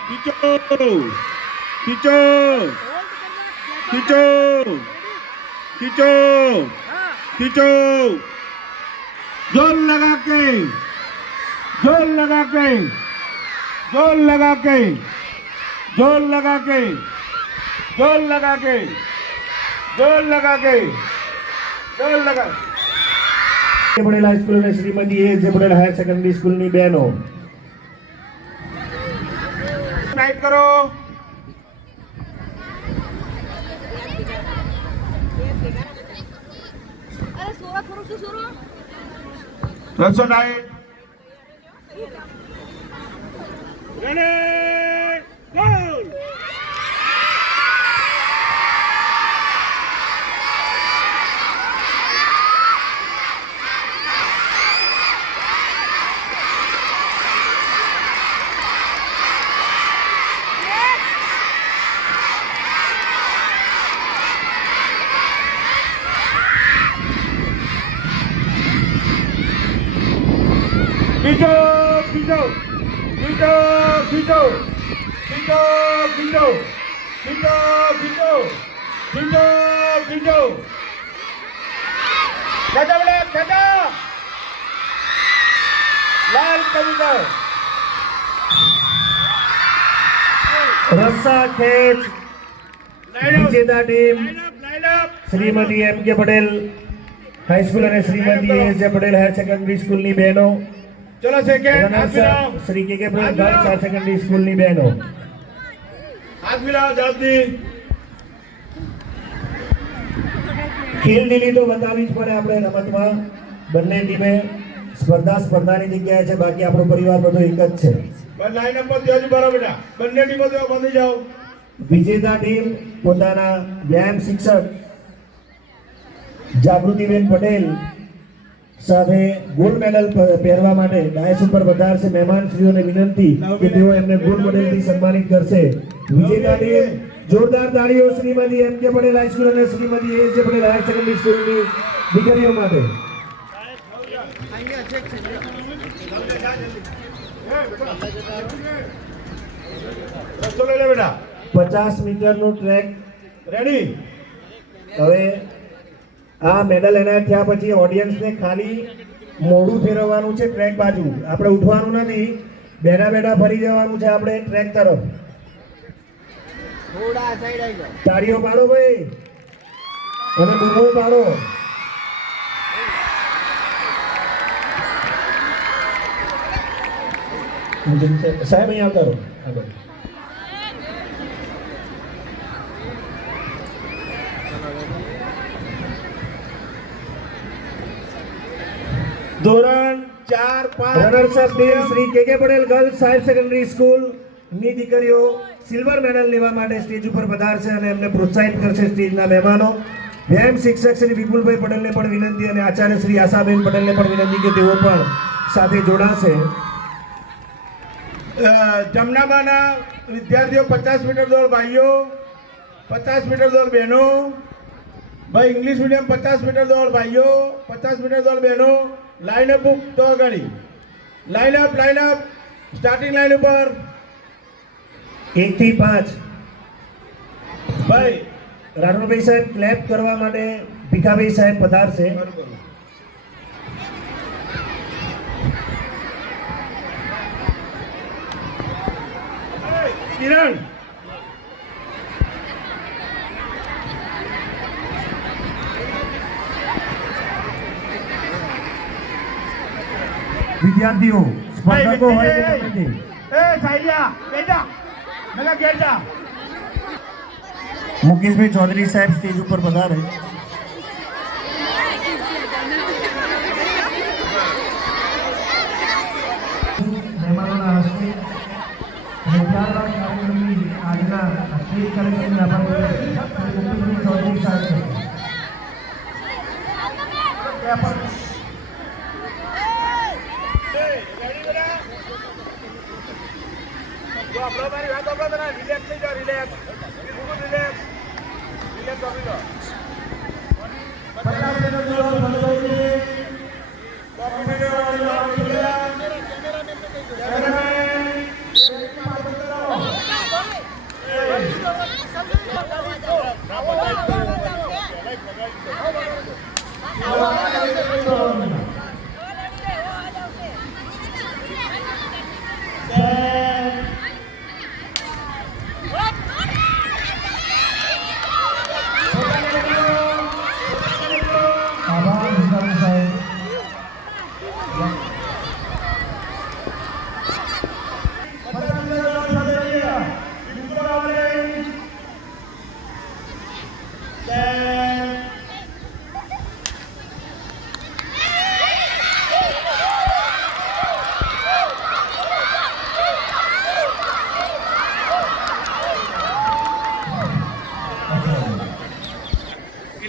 ખીચો ખીચો ખીચો ખીચો ખીચો. जोर लगा के जोर लगा के जोर लगा के जोर लगा के जोर लगा के जोर लगा के जोर लगा. પટેલ હાઈસ્કૂલ અને શ્રીમતી એસ જે પટેલ હાયર સેકન્ડરી સ્કૂલની બહેનો ટાઈટ કરો. રસ્તો ટાઈટ. Ready goal. ખીચો ખીચો ખીચો ખીચો ખીચો ખીચો ખીચો ખીચો ખીચો ખીચો. ખેંચો બેટા ખેંચો. લાલ કબૂતર. રસ્સા ખેંચ વિજેતા team line up. Shrimati M K Patel high school અને શ્રીમતી એસ જે પટેલ હાયર સેકન્ડરી સ્કૂલની બહેનો, ચલો સેકન્ડ. હાથ રનર્સ મિલાવો, અપ શ્રી કે કે પટેલ ગર્લ્સ હાયર સેકન્ડરી સ્કૂલની બહેનો. હાથ મિલાવો જલ્દી. ખેલદિલી તો બતાવવી જ પડે આપણે રમતમાં. બંને ટીમે સ્પર્ધાની જગ્યાએ છે, બાકી આપણો પરિવાર બધો એક જ છે. બસ લાઈન અપ પર જજો બરાબર બેટા. બંને ટીમો તો બંધી જાઓ. વિજેતા ટીમ પોતાના વ્યાયામ શિક્ષક જાગૃતિબેન પટેલ સાથે ગોલ્ડ મેડલ પહેરવા માટે ડાયસ ઉપર વધારશે મહેમાનશ્રીઓને વિનંતી કે તેઓ એમને ગોલ્ડ મેડલથી સન્માનિત કરશે. વિજેતા ટીમ જોરદાર તાળીઓ Shrimati M K Patel high school અને શ્રીમતી એસ જે પટેલ હાયર સેકન્ડરી સ્કૂલની દીકરીઓ માટે. રસ્તો લઈ લે બેટા. 50 મીટરનો ટ્રેક રેડી. હવે આ મેડલ એનાયત થયા પછી ઓડિયન્સને ખાલી મોઢું ફેરવવાનું છે ટ્રેક બાજુ. આપણે ઉઠવાનું નથી, બેઠા બેઠા ફરી જવાનું છે આપણે ટ્રેક તરફ. તાળીઓ પાડો ભાઈ અને બૂમો પાડો. સાહેબ અહીં આવતા રહો આગળ. ધોરણ 4 5 runners up team Shri K Patel girls higher secondary school ની દીકરીઓ સિલ્વર મેડલ લેવા માટે સ્ટેજ ઉપર પધારશે અને એમને પ્રોત્સાહિત કરશે સ્ટેજના મહેમાનો. વ્યાયામ શિક્ષક શ્રી વિપુલભાઈ પટેલને પણ વિનંતી અને આચાર્ય શ્રી આશાબેન પટેલને પણ વિનંતી કે તેઓ પણ સાથે જોડાશે. જમનામાના વિદ્યાર્થીઓ 50 મીટર દોડ ભાઈઓ, 50 મીટર દોડ બહેનો. ભાઈ ઇંગ્લિશ મીડિયમ 50 મીટર દોડ ભાઈઓ, 50 મીટર દોડ બહેનો. લાઈન અપ તો આગળ લાઈન અપ સ્ટાર્ટિંગ લાઈન ઉપર 1 થી 5. ભાઈ રાઠોડભાઈ સાહેબ ક્લેપ કરવા માટે ભીખાભાઈ સાહેબ પધારશે. કિરણ વિદ્યાર્થીઓ સ્પર્ધકો હોય કે નથી. મુકેશભાઈ ચૌધરી સાહેબ સ્ટેજ ઉપર પધારે. મહેમાનોના હસ્તે ત્યારબાદ કાર્યક્રમની આજના સ્ટેજ કાર્યક્રમની મુકેશભાઈ ચૌધરી સાહેબ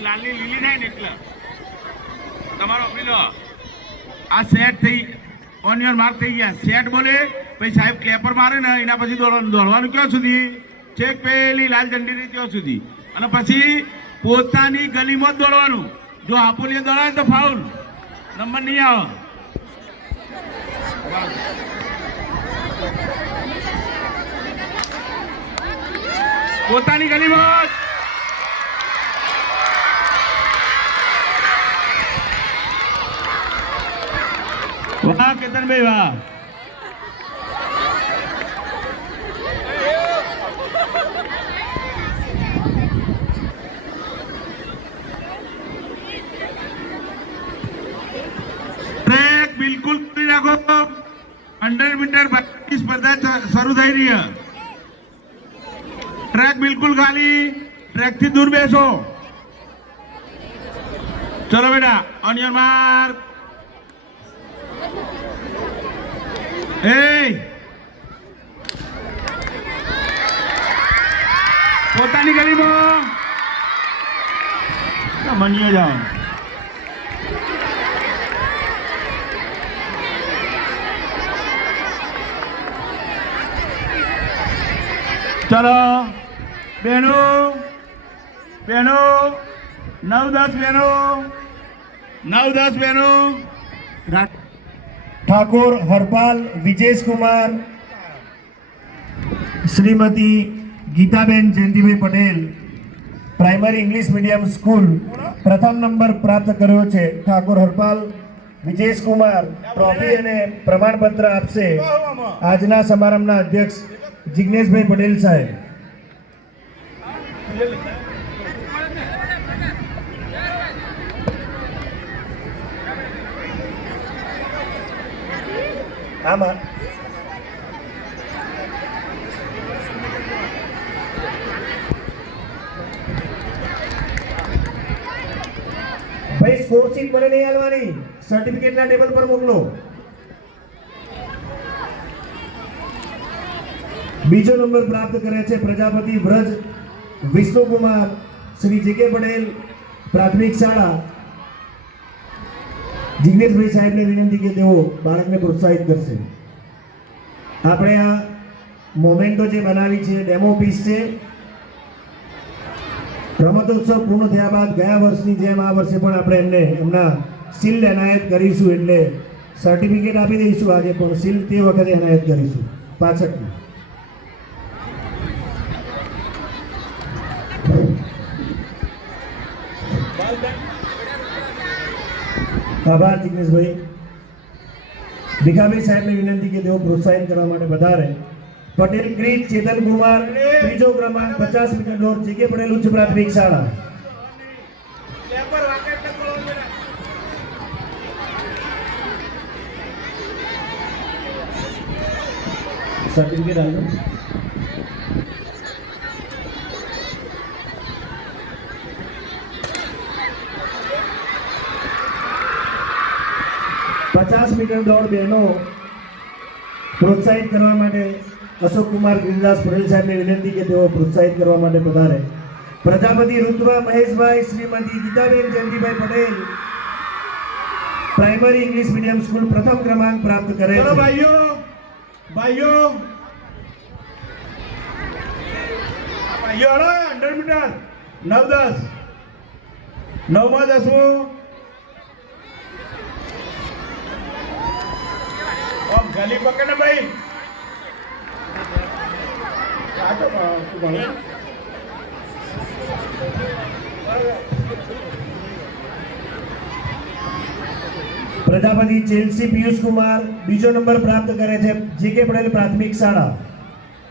લાલની લીલી થાય ને એટલે તમારો પેલો આ સેટ થઈ ઓન યોર માર્ક થઈ ગયા. સેટ બોલે પછી સાહેબ ક્લેપર મારે ને એના પછી દોડવાનું ક્યાં સુધી છેક પેલી લાલ ઝંડીની ત્યાં સુધી અને પછી પોતાની ગલીમાં જ દોડવાનું. જો આપોલીએ દોડાય તો ફાઉલ નંબર નહીં આવે. પોતાની ગલીમાં વાહ કેતનભાઈ વાહ. ટ્રેક બિલકુલ કરી રાખો. 100 મીટર સ્પર્ધા શરૂ થઈ રહી છે. ટ્રેક બિલકુલ ખાલી, ટ્રેક થી દૂર બેસો. ચલો બેટા ઓન યોર માર્ક. પોતાની ગલીમાં મનીએ જાઓ. ચલો બહેનો બહેનો 9-10 બહેનો 9-10 બહેનો Thakor Harpal Vijesh Kumar, Shrimati Gitaben Jayantibhai Patel, primary English medium school પ્રથમ નંબર પ્રાપ્ત કર્યો છે. ઠાકોર હરપાલ વિજેશ કુમાર ટ્રોફી અને પ્રમાણપત્ર આપશે આજના સમારંભના અધ્યક્ષ જિગ્નેશભાઈ પટેલ સાહેબ. આમાં ભાઈ સ્કોર શીટ મને નહીં આલવાની, સર્ટિફિકેટના ટેબલ પર મોકલો. બીજો નંબર પ્રાપ્ત કરે છે પ્રજાપતિ વ્રજ વિષ્ણુકુમાર, શ્રી જે કે પટેલ પ્રાથમિક શાળા. જિગ્નેશભાઈ સાહેબને વિનંતી કે તેઓ બાળકને પ્રોત્સાહિત કરશે. આપણે આ મોમેન્ટો જે બનાવી છે ડેમો પીસ છે. રમતોત્સવ પૂર્ણ થયા બાદ ગયા વર્ષની જેમ આ વર્ષે પણ આપણે એમને એમના શિલ્ડ એનાયત કરીશું, એટલે સર્ટિફિકેટ આપી દઈશું આજે, પણ શિલ્ડ તે વખતે એનાયત કરીશું પાછળથી. આભાર જિગ્નેશભાઈ. ભીખાભાઈ સાહેબને વિનંતી કે તેઓ પ્રોત્સાહિત કરવા માટે વધારે. પટેલ ક્રિત ચેતન કુમાર, ત્રીજો ક્રમાંક 50 મીટર દોડ, જે કે પટેલ ઉચ્ચ પ્રાથમિક શાળા. સર્ટિફિકેટ આપો. મીટર દોડ બહેનો પ્રોત્સાહિત કરવા માટે અશોક કુમાર ગિરિદાસ પટેલ સાહેબને વિનંતી કે તેઓ પ્રોત્સાહિત કરવા માટે પધારે. Prajapati Rutva Maheshbhai, Shrimati Gitaben Jayantibhai Patel, primary English medium school પ્રથમ ક્રમાંક પ્રાપ્ત કરે છે. ભાઈઓ ભાઈઓ ભાઈઓ 100 મીટર 9-10 9માં 10 ઓમ ગલી પકડને ભાઈ. પ્રજાપતિ ચેલ્સી પિયુષ કુમાર બીજો નંબર પ્રાપ્ત કરે છે, જે કે પટેલ પ્રાથમિક શાળા,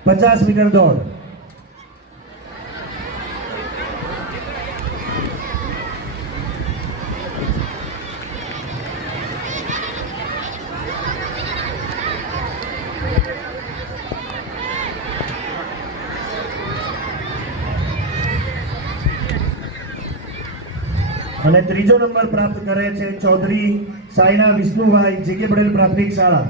50 મીટર દોડ. અને ત્રીજો નંબર પ્રાપ્ત કરે છે ચૌધરી સાયના વિષ્ણુભાઈ, જે કે પટેલ પ્રાથમિક શાળા.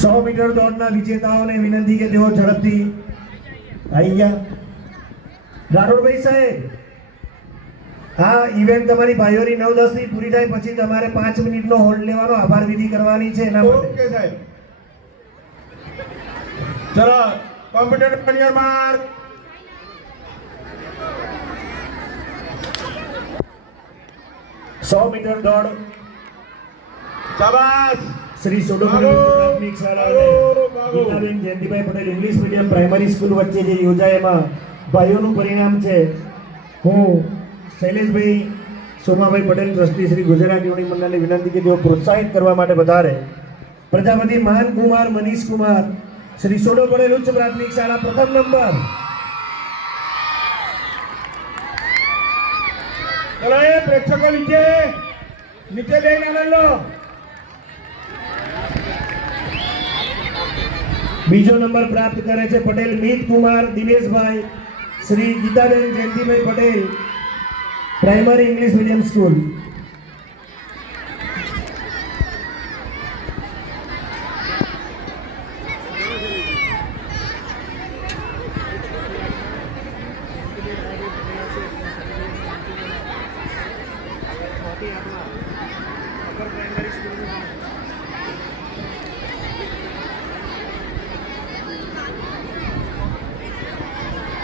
સો મીટર દોડના વિજેતાઓને વિનંતી કે તેઓ ઝડપથી આવી ગયા. રાઠોડભાઈ સાહેબ, હા, ઇવેન્ટ તમારી ભાઈઓની 9-10 ની પૂરી થાય પછી તમારે 5 મિનિટનો હોલ્ડ લેવાનો, આભાર વિધિ કરવાની છે એના માટે. ઓકે સાહેબ. ચલો કોમ્પ્યુટર પર યોર માર્ક. સો મીટર દોડ શાબાશ. શ્રી સોડોમણી પ્રાથમિક શાળા અને Gitaben Jayantibhai Patel English medium primary school વચ્ચે જે યોજાય એમાં ભાઈઓનું પરિણામ છે. હું શૈલેષભાઈ સોમાભાઈ પટેલ ટ્રસ્ટી શ્રી ગુજરાત યુવણી મંડળની વિનંતી કે તેઓ પ્રોત્સાહિત કરવા માટે વધારે. પ્રજાપતિ મહાન કુમાર મનીષ કુમાર, શ્રી સોડો પટેલ ઉચ્ચ પ્રાથમિક શાળા, પ્રથમ નંબર. ચલો એ પ્રેક્ષકો નીચે નીચે લઈને આનંદ લો. બીજો નંબર પ્રાપ્ત કરે છે Patel Meet Kumar Dineshbhai, Shri Geetaben Jayantibhai Patel, primary English medium school.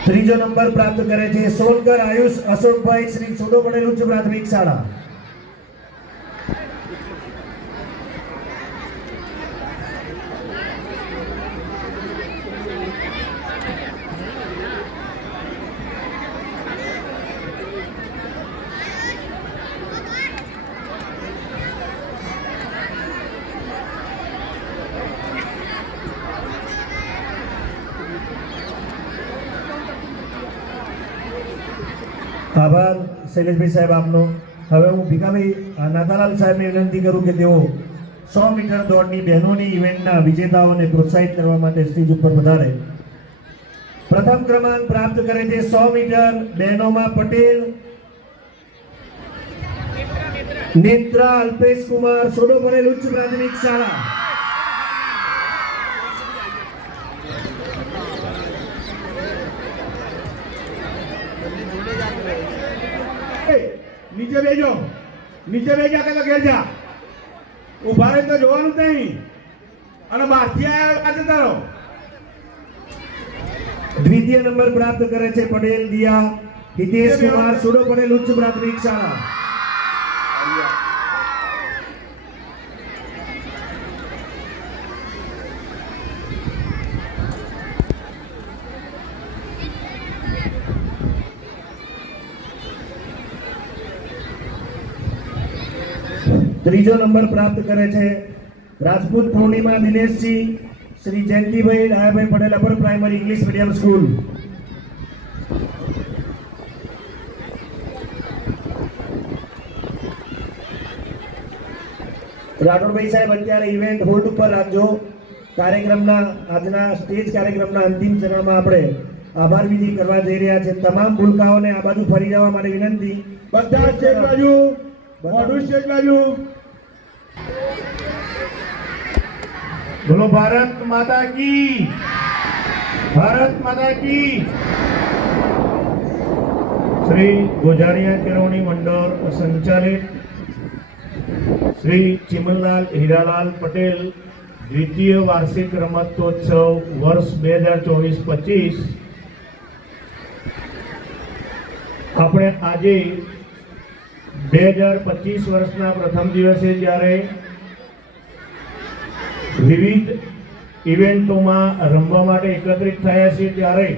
ત્રીજો નંબર પ્રાપ્ત કરે છે સોલકર આયુષ અશોકભાઈ શ્રી સુડો પટેલ ઉચ્ચ પ્રાથમિક શાળા. આભાર શૈલેષભાઈ સાહેબ આપનો. હવે હું ભીખાભાઈ નાથાલાલ સાહેબને વિનંતી કરું કે તેઓ 100 મીટર દોડની બહેનોની ઇવેન્ટના વિજેતાઓને પ્રોત્સાહિત કરવા માટે સ્ટેજ ઉપર પધારે. પ્રથમ ક્રમાંક પ્રાપ્ત કરે છે 100 મીટર બહેનોમાં પટેલ નેત્રા અલ્પેશ કુમાર સોડો પટેલ ઉચ્ચ પ્રાથમિક શાળા. નીચે બેજો, નીચે બેજા કે તો ઘેર જા. ઉભા રહી તો જોવાનું જ નહીં. અને બહારથી આવ્યા આજે તારો દ્વિતીય નંબર પ્રાપ્ત કરે છે પટેલ દિયા હિતેશ કુમાર સોડો પટેલ ઉચ્ચ પ્રાથમિક શાળા. ત્રીજો નંબર પ્રાપ્ત કરે છે Rajput Purnima Dineshji Shri Jayantibhai Dayabhai Patel upper primary English medium school. Rathodbhai સાહેબ અત્યારે ઇવેન્ટ હોલ્ડ ઉપર રાખજો. કાર્યક્રમના આજના સ્ટેજ કાર્યક્રમના અંતિમ ચરણમાં આપણે આભાર વિધિ કરવા જઈ રહ્યા છે. તમામ ભૂલકાઓને આ બાજુ ફરી જવા માટે વિનંતી. બધા સ્ટેજ બાજુ, મોઢું સ્ટેજ બાજુ. બોલો ભારત માતા કી, ભારત માતા કી. શ્રી ગોઝારિયા કેળવણી મંડળ સંચાલિત શ્રી ચિમનલાલ હીરાલાલ પટેલ દ્વિતીય વાર્ષિક રમતોત્સવ વર્ષ 2024-25 આપણે આજે 2025 વર્ષના પ્રથમ દિવસે જ્યારે વિવિધ ઇવેન્ટોમાં રમવા માટે એકત્રિત થયા છે ત્યારે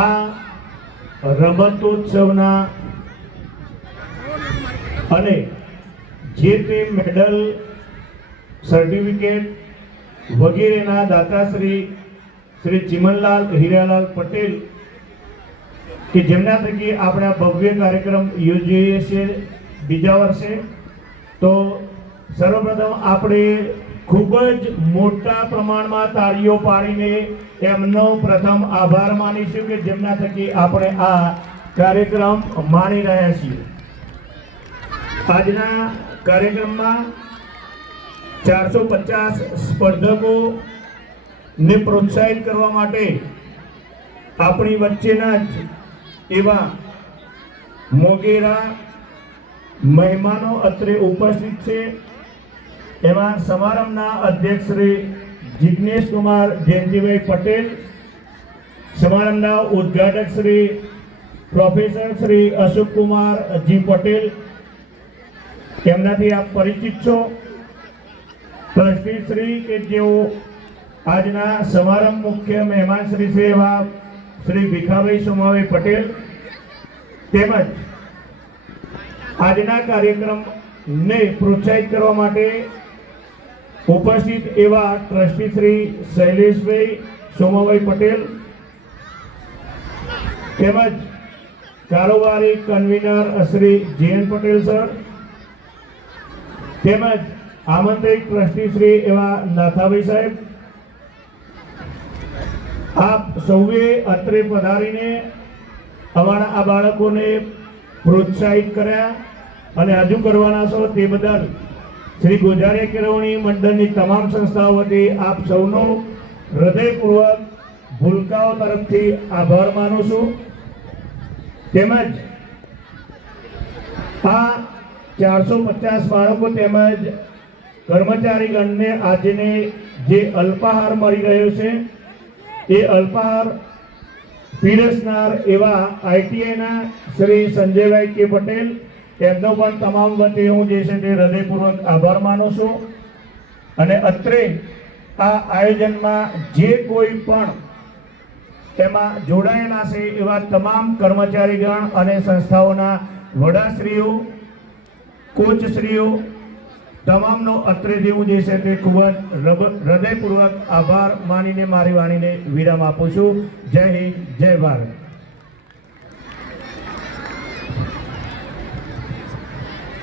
આ રમતોત્સવના અને જે તે મેડલ સર્ટિફિકેટ વગેરેના દાતાશ્રી શ્રી ચિમનલાલ હીરાલાલ પટેલ કે જેમના થકી આપણે આ ભવ્ય કાર્યક્રમ યોજીએ છીએ બીજા વર્ષે. તો સર્વપ્રથમ આપણે ખૂબ જ મોટા પ્રમાણમાં તાળીઓ પાડીને એમનો પ્રથમ આભાર માનીશું કે જેમના થકી આપણે આ કાર્યક્રમ માણી રહ્યા છીએ. આજના કાર્યક્રમમાં 450 સ્પર્ધકોને પ્રોત્સાહિત કરવા માટે આપણી વચ્ચેના જ એવા મોગેરા મહેમાનો અત્રે ઉપસ્થિત છે. એમાં સમારંભના અધ્યક્ષ શ્રી જિગ્નેશ કુમાર જયંતિભાઈ પટેલ, સમારંભના ઉદ્ઘાટક શ્રી પ્રોફેસર શ્રી અશોક કુમાર જી પટેલ, તેમનાથી આપ પરિચિત છો. ટ્રસ્ટી શ્રી કે જેઓ આજના સમારંભ મુખ્ય મહેમાન શ્રી છે એવા શ્રી ભીખાભાઈ સોમાભાઈ પટેલ, તેમજ આજના કાર્યક્રમને પ્રોત્સાહિત કરવા માટે ઉપસ્થિત એવા ટ્રસ્ટી શ્રી શૈલેષભાઈ સોમાભાઈ પટેલ, તેમજ કારોબારી કન્વીનર શ્રી જયંત પટેલ સર, તેમજ આમંત્રિત ટ્રસ્ટી શ્રી એવા નાથાભાઈ સાહેબ, આપ સૌએ અત્રે પધારીને અમારા આ બાળકોને પ્રોત્સાહિત કર્યા અને હજુ કરવાના છો તે બદલ શ્રી ગોઝારિયા કેળવણી મંડળની તમામ સંસ્થાઓ વતી આપ સૌનો હૃદયપૂર્વક ભૂલકાઓ તરફથી આભાર માનું છું. તેમજ આ 450 બાળકો તેમજ કર્મચારીગણને આજને જે અલ્પાહાર મળી રહ્યો છે એ અલ્પાહાર પીરસનાર એવા આઈટીઆઈના શ્રી સંજયભાઈ કે પટેલ, તેમનો પણ તમામ વતી હું જે છે તે હૃદયપૂર્વક આભાર માનું છું. અને અત્રે આ આયોજનમાં જે કોઈ પણ તેમાં જોડાયેલા છે એવા તમામ કર્મચારીગણ અને સંસ્થાઓના વડાશ્રીઓ, કોચશ્રીઓ તમામનો અત્રેથી હું જે છે તે ખૂબ જ હૃદયપૂર્વક આભાર માનીને મારી વાણીને વિરામ આપું છું. જય હિન્દ, જય ભારત.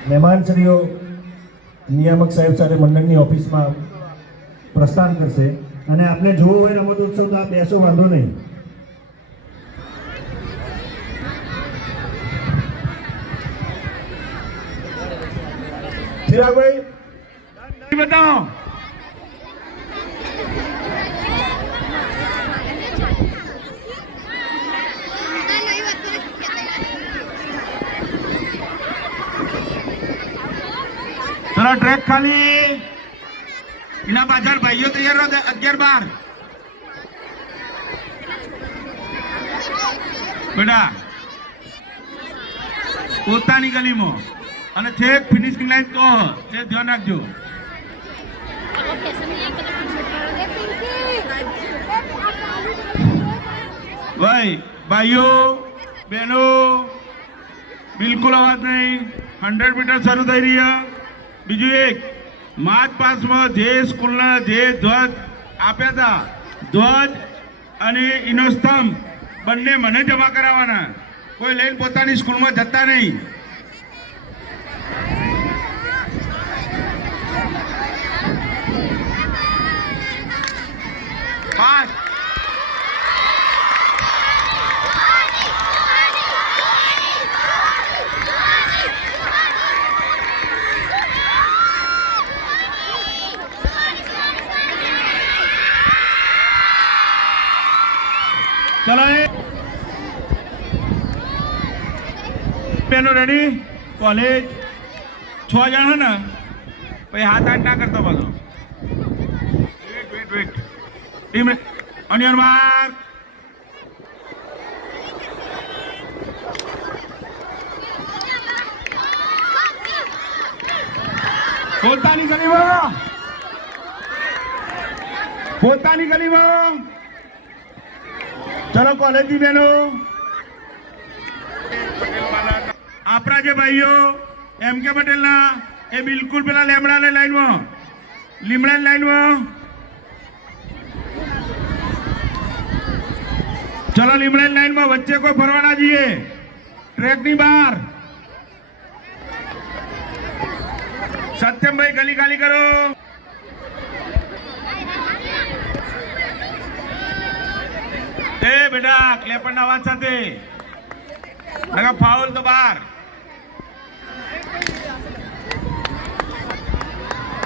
મહેમાનશ્રીઓ નિયામક સાહેબ સાથે મંડળની ઓફિસમાં પ્રસ્થાન કરશે અને આપણે જોવું હોય રમત ઉત્સવ તો આ બેસો, વાંધો નહીં. ચિરાગભાઈ બતાવો. ચલો ટ્રેક ખાલી. એના પાછળ ભાઈઓ તૈયાર રહો. 11-12 બેટા પોતાની ગલીમાં અને છેક ફિનિશિંગ લાઈન તો એ ધ્યાન રાખજો. ભાઈ ભાઈઓ બહેનો બિલકુલ અવાજ નહીં. 100 મીટર શરૂ થઈ રહ્યા. બીજું એક માર્ચ પાસમાં જે સ્કૂલના જે ધ્વજ આપ્યા હતા, ધ્વજ અને એનો સ્તંભ બંને મને જમા કરાવવાના. કોઈ લઈને પોતાની સ્કૂલમાં જતા નહીં. પાસ. ચલો બેનો રેડી. કોલેજ 6 જણ હે ને, પછી 7-8 ના કરતો પાછો. વેટ ટીમ અનિયર માર્ક. પોતાની ગલીમાં. ચલો કોલેજની બહેનો, આપણા જે ભાઈઓ એમ કે પટેલના એ બિલકુલ પેલા લીમડાની લાઈનમાં. ચલો લીમડાની લાઈનમાં વચ્ચે કોઈ ફરવા ના જઈએ. ટ્રેકની બહાર. સત્યમભાઈ ગલી ખાલી કરો. એ બેટા ક્લેપરના અવાજ સાથે ફાઉલ તો બહાર.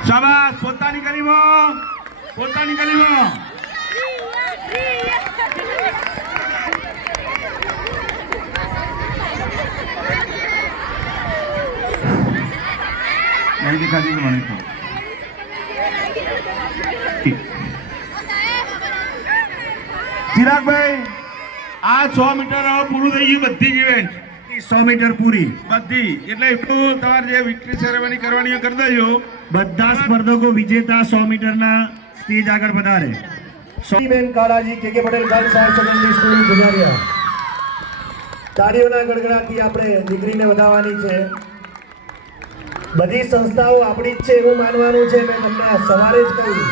શાબાશ. પોતાની ગલીમાં. નહીં ખાધી મને તો ચિરાગભાઈ આ 100 મીટર પૂરું થઈ ગયું. બધી જ ઇવેન્ટ 100 મીટર પૂરી બધી. એટલે એટલું તમારે જે વિક્ટરી સેરેમની કરવાની કરી દેજો. બધા સ્પર્ધકો વિજેતા 100 મીટરના સ્ટેજ આગળ પધારે. Soniben Kalaji K Patel girls higher secondary school Gujariya. તાળીઓના ગડગડાટથી આપણે દીકરીને વધાવવાની છે. બધી સંસ્થાઓ આપણી જ છે એવું માનવાનું છે. મેં તમને સવારે જ કહ્યું,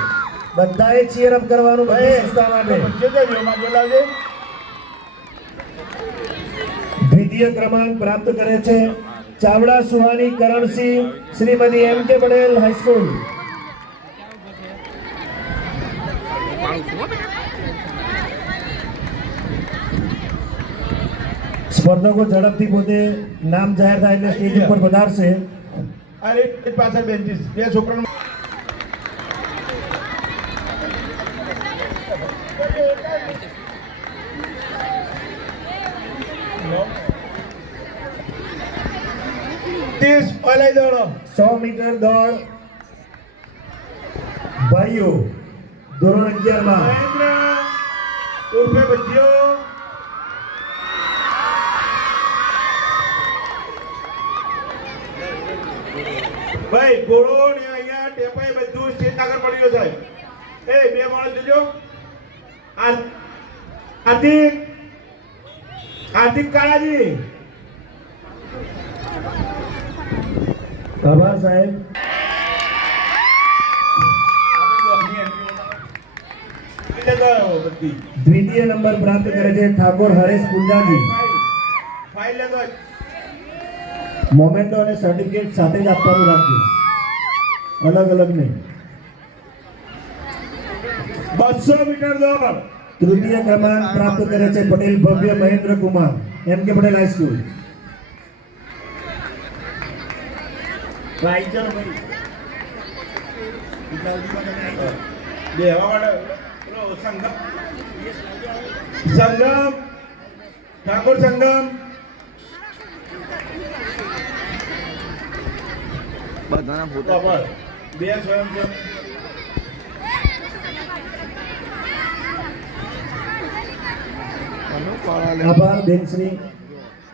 બધાએ ચીયર અપ કરવાનું બધી સંસ્થા માટે. દ્વિતીય ક્રમાંક પ્રાપ્ત કરે છે Chavda Suhani Karansinh, Shrimati M K Patel high school. સ્પર્ધકો ઝડપથી પોતે નામ જાહેર થાય એટલે સ્ટેજ ઉપર પધારશે. અરે પાછળ બેન્ચીસ બે છોકરાઓ. ઓલાઈ દોડો 100 મીટર દોડ ભાઈઓ ધોરણ 11 માં ઉર્ફે બચ્ચીઓ ભાઈ ઘોડો ને અહીંયા ટેપાઈ બધું સ્ટેજ આગળ પડ્યો સાહેબ. એ બે માણસ જોજો. હાર્દિક હાર્દિક કાળાજી. આભાર સાહેબ. દ્વિતીય નંબર પ્રાપ્ત કરે છે ઠાકોર હરેશ પુંજાજી. ફાઇલ લેતો મોમેન્ટો અને સર્ટિફિકેટ સાથે જ આપવાનું રાખજો, અલગ અલગ નહીં. 200 મીટર દોડ. તૃતીય ક્રમાંક પ્રાપ્ત કરે છે પટેલ ભવ્ય મહેન્દ્ર કુમાર, એમ કે પટેલ હાઈસ્કૂલ. બે હવા માટે સંગમ સંગમ ઠાકોર સંગમ બધાના ફોટા બરાબર. બે સ્વયં આભાર બેન Shri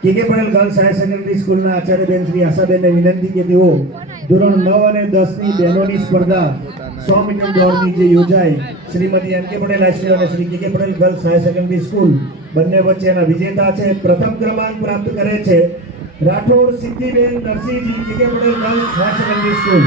K Patel girls higher secondary સ્કૂલના આચાર્ય બેન શ્રી આશાબેનને વિનંતી કે તેઓ ધોરણ 9 અને 10 ની બહેનોની સ્પર્ધા 100 મીટર દોડની જે યોજાઈ Shrimati M K Patel high school અને Shri K Patel girls higher secondary school બંને વચ્ચેના વિજેતા છે. પ્રથમ ક્રમાંક પ્રાપ્ત કરે છે રાઠોડ સિદ્ધિબેન નરસિંહજી, કે Patel girls higher secondary school.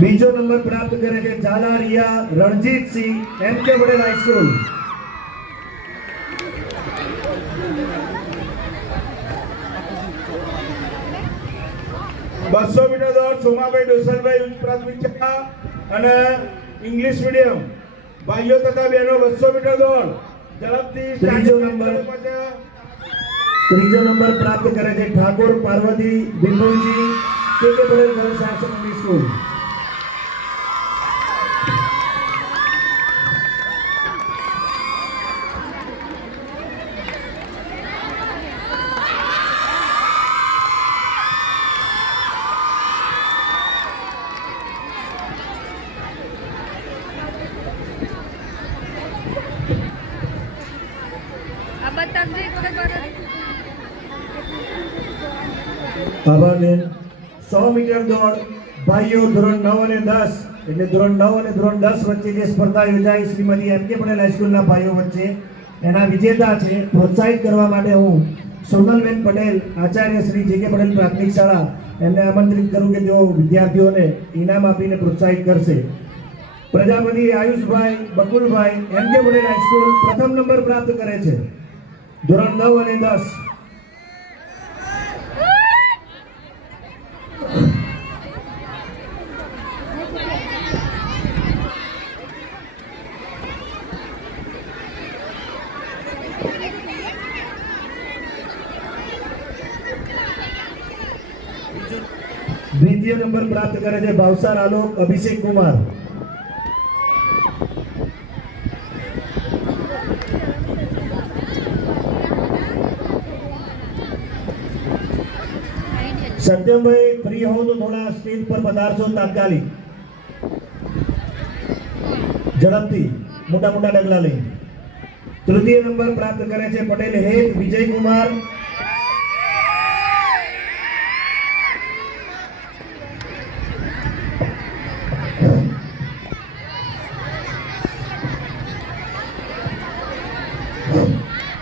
બીજો નંબર પ્રાપ્ત કરે છે ઝાલારિયા રણજીતસિંહ, એમ કે પટેલ હાઈસ્કૂલ. બસો મીટર દોડ સોમાભાઈ ડોસલભાઈ ઉચ્ચ પ્રાથમિક શાળા અને ઇંગ્લિશ મીડિયમ ભાઈઓ તથા બહેનો 200 મીટર દોડ ઝડપથી ત્રીજો નંબર પ્રાપ્ત કરે છે ઠાકોર પાર્વતી બિંદુજી, કે Patel girls higher secondary school. આભાર બેન. 100 મીટર દોડ ભાઈઓ ધોરણ 9 અને 10 એટલે ધોરણ 9 અને ધોરણ 10 વચ્ચે જે સ્પર્ધા યોજાઈ શ્રીમતી એમ કે પટેલ હાઈસ્કૂલના ભાઈઓ વચ્ચે, એના વિજેતા છે. પ્રોત્સાહિત કરવા માટે હું સોનલબેન પટેલ આચાર્ય શ્રી જે કે પટેલ પ્રાથમિક શાળા એમને આમંત્રિત કરું કે તેઓ વિદ્યાર્થીઓને ઇનામ આપીને પ્રોત્સાહિત કરશે. પ્રજાપતિ આયુષભાઈ બકુલભાઈ, એમ કે પટેલ હાઈસ્કૂલ પ્રથમ નંબર પ્રાપ્ત કરે છે ધોરણ 9 અને 10. દ્વિતીય નંબર પ્રાપ્ત કરે છે ભાવસાર આલોક અભિષેક કુમાર. સત્યમભાઈ ફ્રી હો તો થોડા સ્ટેજ પર પધારશો તાત્કાલિક, ઝડપથી મોટા મોટા ડગલા લઈ. તૃતીય નંબર પ્રાપ્ત કરે છે પટેલ હેત વિજયકુમાર.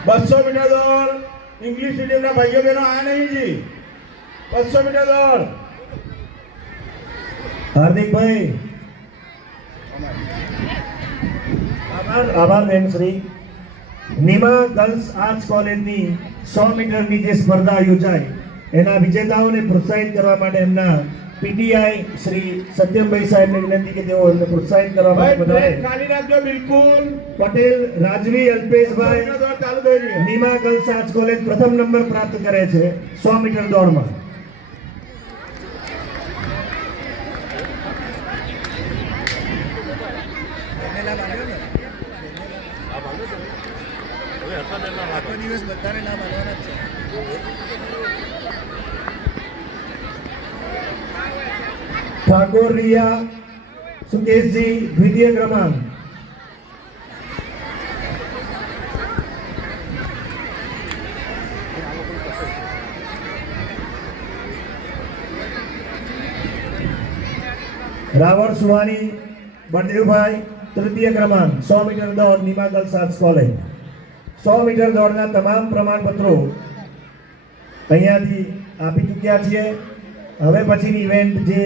બસો મીટર દોડ ઇંગ્લિશ મીડિયમના ભાઈઓ બહેનો આ નહીં જી. 200 મીટર દોડ. હાર્દિકભાઈ આભાર બેન શ્રી. નીમા ગર્લ્સ આર્ટ્સ કોલેજની 100 મીટરની જે સ્પર્ધા યોજાઈ એના વિજેતાઓને પ્રોત્સાહિત કરવા માટે એમના પીટીઆઈ શ્રી સત્યમભાઈ સાહેબને વિનંતી કે તેઓ એમને પ્રોત્સાહિત કરવા માટે ભાઈ બધાએ ખાલી રાખજો બિલકુલ. પટેલ રાજવી અલ્પેશભાઈ, દોડ ચાલુ થઈ રહી છે. નીમા ગર્લ્સ આર્ટ્સ કોલેજ પ્રથમ નંબર પ્રાપ્ત કરે છે 100 મીટર દોડમાં. આખો દિવસ બધાને નામ આવવાના જ છે. ઠાકોર રિયા સુકેશજી દ્વિતીય ક્રમાંક. રાવળ સુહાની બળદેવભાઈ તૃતીય ક્રમાંક 100 મીટર દોડ Nima girls arts college. 100 metre દોડના તમામ પ્રમાણપત્રો અહીંયાથી આપી ચૂક્યા છીએ. હવે પછીની ઇવેન્ટ જે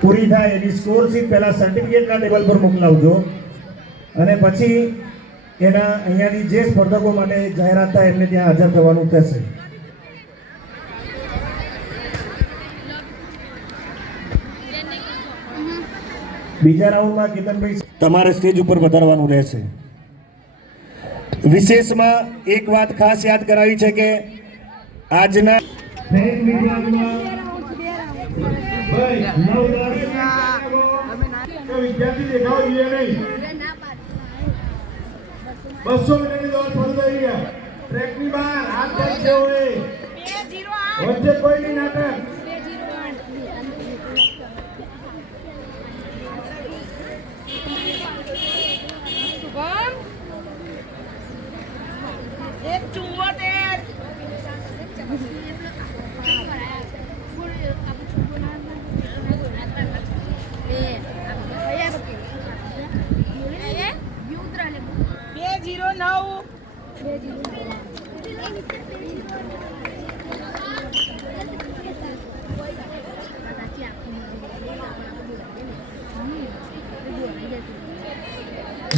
પૂરી થાય એની સ્કોર શીટ પહેલા સર્ટિફિકેટના ટેબલ પર મોકલાવજો અને પછી એના અહીંયાથી જે સ્પર્ધકો માટે જાહેરાત થાય એમને ત્યાં હાજર થવાનું થશે. બીજા રાઉન્ડમાં કેતનભાઈ તમારે સ્ટેજ ઉપર વધારવાનું રહેશે. વિશેષમાં એક વાત ખાસ યાદ કરાવી છે કે આજના વિદ્યાર્થી દેખાવ જોઈએ નહીં. 200 મીટરની દોડ શરૂ થઈ ગયા. ટ્રેકની બહાર હાથ પગ હોય વચ્ચે કોઈ નહીં નાટક.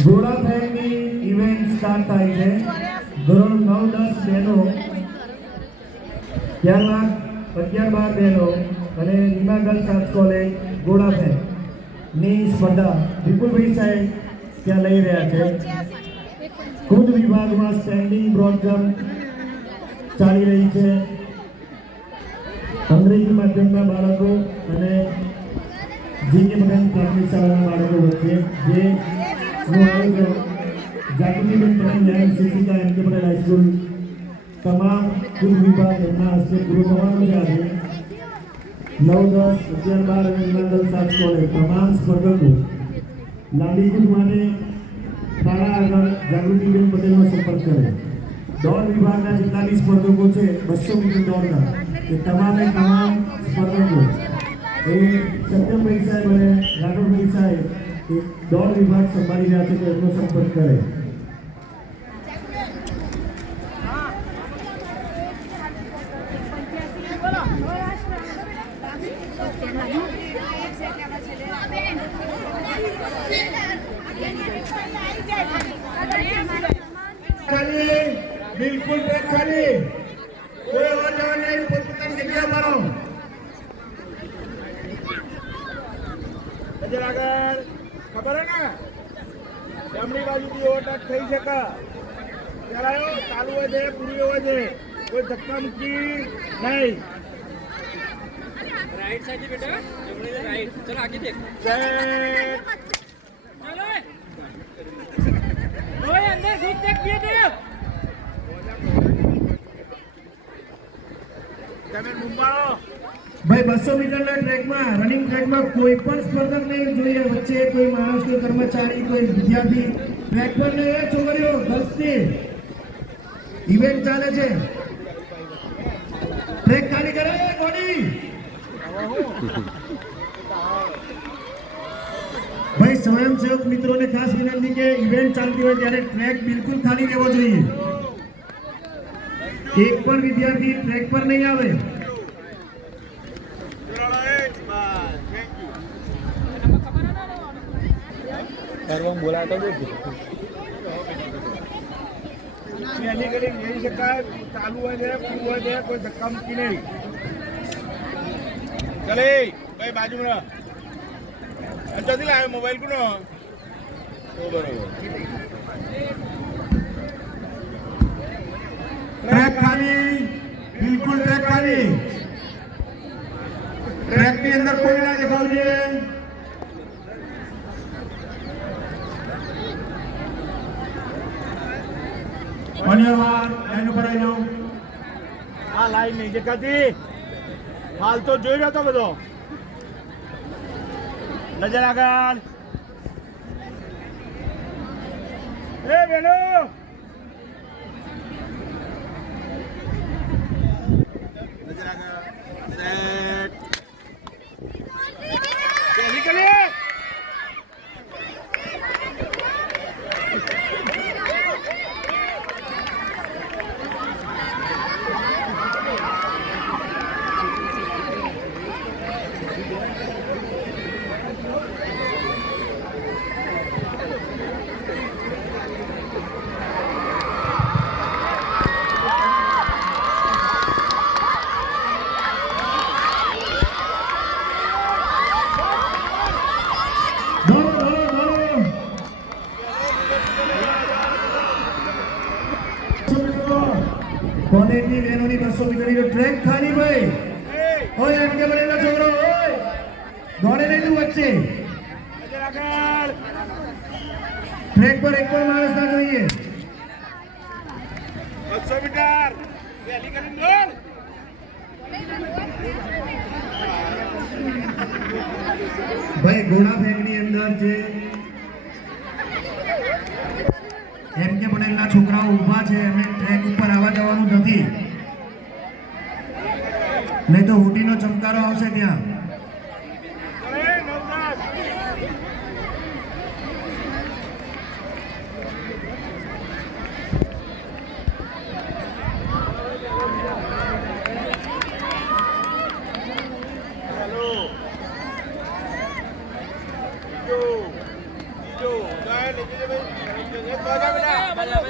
ઘોડા ફેંકની ઇવેન્ટ સ્ટાર્ટ થાય છે. ધોરણ 9-10 બહેનો, ત્યારબાદ 11-12 બહેનો અને નીમા ગર્લ્સ આર્ટ્સ કોલેજ ઘોડા ફેંકની સ્પર્ધા વિપુલભાઈ સાહેબ ત્યાં લઈ રહ્યા છે. કુદ વિભાગમાં સ્ટેન્ડિંગ બ્રોડ જમ્પ ચાલી રહી છે. અંગ્રેજી માધ્યમના બાળકો અને જીકે પટેલ પ્રાથમિક શાળાના બાળકો વચ્ચે જે આયોજન જાગૃતિબેન પટેલ ન્યાય શિક્ષિકા એમ.કે. પટેલ હાઈસ્કૂલ તમામ કુદ વિભાગ એમના હસ્તે પૂરો થવાનો છે. આજે 9, 10, 11, 12 અને નીમા ગર્લ્સ આર્ટ્સ કોલેજ તમામ સ્પર્ધકો લાંબી કૂદ માટે શાળા આગળ જાગૃતિબેન પટેલનો સંપર્ક કરે. દોડ વિભાગના જેટલા બી સ્પર્ધકો છે 200 મીટર દોડના એ તમામે તમામ સ્પર્ધકો એ સત્યમભાઈ સાહેબ અને રાઘવભાઈ સાહેબ એ દોડ વિભાગ સંભાળી રહ્યા છે તો એમનો સંપર્ક કરે. ખાલી બિલકુલ ટ્રેક ખાલી. કોઈ અવર જવર નહીં. પોતપોતાની જગ્યા મારો. નજર આગળ. ખબર હે ને જમણી બાજુથી ઓવરટેક થઈ શકે. ચલાયો ચાલુ હોય છે પૂરી હોય છે. કોઈ ધક્કા મૂકી નહીં. राइट साइड बेटा जमने से राइट चल आगे देख સેટ. ओए अंदर घुस देख ये देख તમે મુંબાળો. ભાઈ 200 મીટરના ટ્રેકમાં રનિંગ ટ્રેકમાં કોઈ પણ સ્પર્ધક નહીં જોઈએ. વચ્ચે કોઈ માણસ, કોઈ કર્મચારી, કોઈ વિદ્યાર્થી ટ્રેક પર નહીં. એ છોકરીઓ ગર્લ્સની ઇવેન્ટ ચાલે છે. ટ્રેક ખાલી કરે ગોડી. ભાઈ સ્વયંસેવક મિત્રોને ખાસ વિનંતી કે ઇવેન્ટ ચાલતી હોય ત્યારે ટ્રેક બિલકુલ ખાલી રહેવો જોઈએ. એક પણ વિદ્યાર્થી ટ્રેક પર નહીં આવે. પહેલી ઘડી જઈ શકાય. ચાલુ હોય છે પૂરું હોય છે. કોઈ ધક્કા મૂકી નહીં. ચલે ભાઈ બાજુમાં અંજાથી લાવે મોબાઈલ કોનો તો બરોબર. ટ્રેક ખાલી. બિલકુલ ટ્રેક ખાલી. ટ્રેક ની અંદર કોઈ ના દેખાવું જોઈએ. ઓન યોર માર્ક લાઈન ઉપર આવી જાઓ. આ લાઈન નહીં દેખાતી, હાલ તો જોઈ રહ્યો તો બધો. નજર આગળ. એ બેનો નજર આગળ. સેટ. નીકળે. કોનેટની બહેનોની 200 મીટરની ટ્રેક ખાલી ભાઈ. ઓય એમ કે બનેલા છોકરો ઓય દોડે નહીં તું વચ્ચે. નજર આગળ. ટ્રેક પર એક પણ માણસ ના જોઈએ. 200 મીટર વહેલી કરીને દોડ. ભાઈ ઘોડા ફેંકની અંદર જે એમ કે પટેલના છોકરાઓ ઊભા છે એમને ટ્રેક ઉપર આવવા જવાનું નથી, નહીં તો હુટીનો ચમકારો આવશે ત્યાં.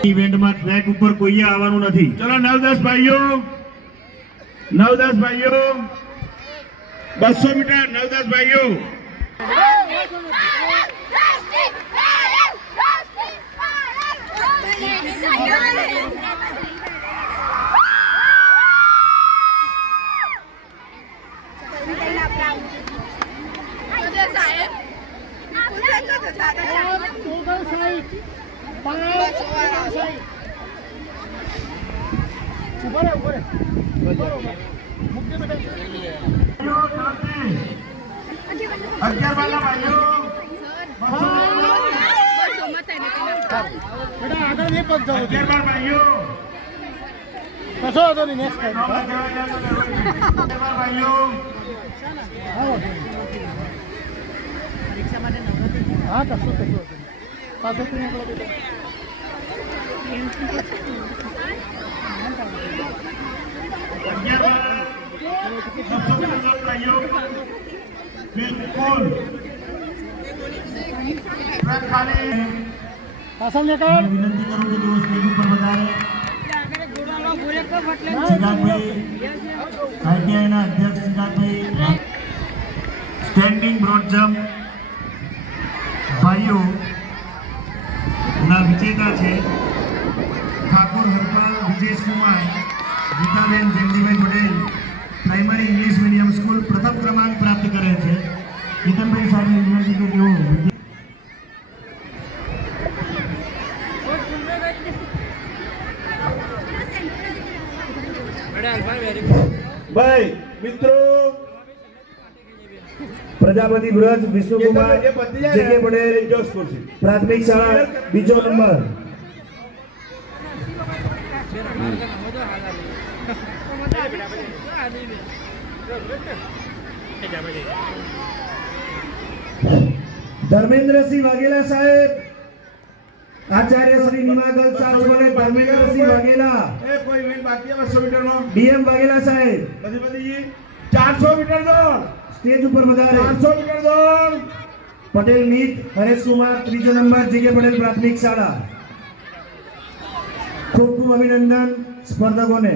ઇવેન્ટમાં ટ્રેક ઉપર કોઈએ આવવાનું નથી. ચલો 9-10 ભાઈઓ, 9-10 ભાઈઓ, 200 મીટર 9-10 ભાઈઓ. અગિયાર વાળા ભાઈઓ, અગિયાર બાર ભાઈઓ, ભાઈઓ બિલકુલ વિનંતી કરું કે તેઓ સ્ટેજ ઉપર વધારે. સિદ્ધાર્થભાઈ આઈટીઆઈના અધ્યક્ષ સિદ્ધાર્થભાઈ. સ્ટેન્ડિંગ બ્રોડ જમ્પ ભાઈઓ ના વિજેતા છે Thakor Harpal Vijesh Kumar, Gitaben Jayantibhai Patel, primary English medium school પ્રથમ ક્રમાંક પ્રાપ્ત કરે છે. નીતનભાઈ સાહેબની વિનંતી કે તેઓ ભાઈ મિત્રો પ્રજાપતિ બ્રજ વિષ્ણુકુમાર જે કે પટેલ પ્રાથમિક શાળા બીજો નંબર. ધર્મેન્દ્રસિંહ વાઘેલા સાહેબ, આચાર્ય શ્રી નિમાગલ સાહેબ, ધર્મેન્દ્રસિંહ વાઘેલા. કોઈ ઇવેન્ટ બાકી 200 મીટર નો ડીએમ વાઘેલા સાહેબ. બધી 400 મીટર દોડ સ્ટેજ ઉપર વધારે. 400 મીટર દોડ. પટેલ મીત હરેશકુમાર ત્રીજો નંબર જે કે પટેલ પ્રાથમિક શાળા. ખૂબ ખૂબ અભિનંદન સ્પર્ધકોને.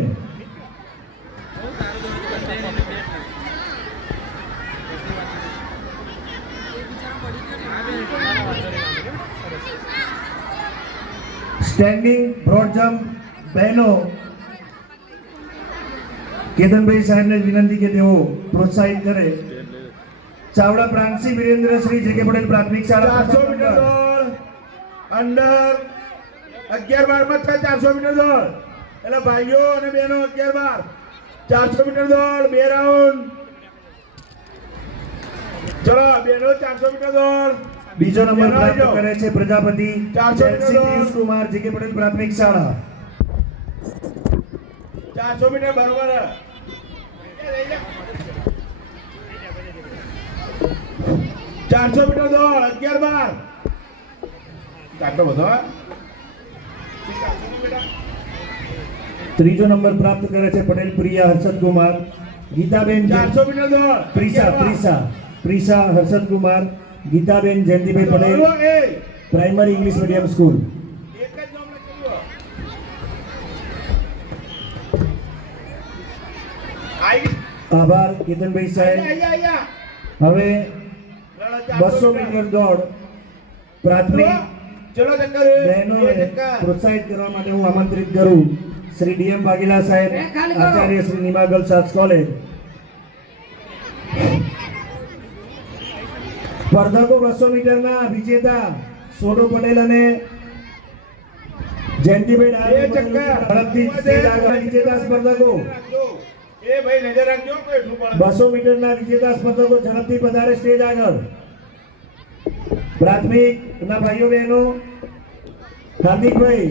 સ્ટેન્ડિંગ બ્રોડ જમ્પ બહેનો કેતનભાઈ સાહેબને વિનંતી કે તેઓ પ્રોત્સાહિત કરે. ચાવડા પ્રાંતસિંહ વિરેન્દ્રશ્રી જે કે પટેલ પ્રાથમિક શાળા. 400 મીટર દોડ અંડર 11-12 માં 400 મીટર દોડ. એટલે ભાઈઓ અને બહેનો 11-12 400 મીટર દોડ, 2 રાઉન્ડ. ચલો બહેનો 400 મીટર દોડ. બીજો નંબર બહેનો પ્રાપ્ત આવજો. કરે છે પ્રજાપતિ 400 મીટર ચેલ્સી દોડ. પિયુષ કુમાર જીકે પટેલ પ્રાથમિક શાળા. 400 મીટર બરોબર. 400 મીટર દોડ 11-12. કાટો બધો હા? ત્રીજો નંબર પ્રાપ્ત કરે છે પટેલ પ્રિયા હર્ષદ કુમાર ગીતાબેન 400 મીટર દોડ. Prisa Harshad Kumar Gitaben Jayantibhai Patel primary English medium school. એક જ નામ લખેલું. આભાર કેતનભાઈ સાહેબ. હવે 200 મીટર દોડ પ્રાથમિક ચલો ચક્કર બહેનોને પ્રોત્સાહિત કરવા માટે હું આમંત્રિત કરું શ્રી ડીએમ વાઘેલા સાહેબ, Acharya Shri Nima girls arts college. સ્પર્ધકો 200 મીટરના વિજેતા સોડો પટેલ અને જયંતિભાઈ ઝડપથી સ્ટેજ આગળ વિજેતા સ્પર્ધકો એ ભાઈ નજર રાખજો બેઠું પડે. 200 મીટરના વિજેતા સ્પર્ધકો ઝડપથી પધારે સ્ટેજ આગળ. પ્રાથમિક ના ભાઈઓ બહેનો હાર્દિકભાઈ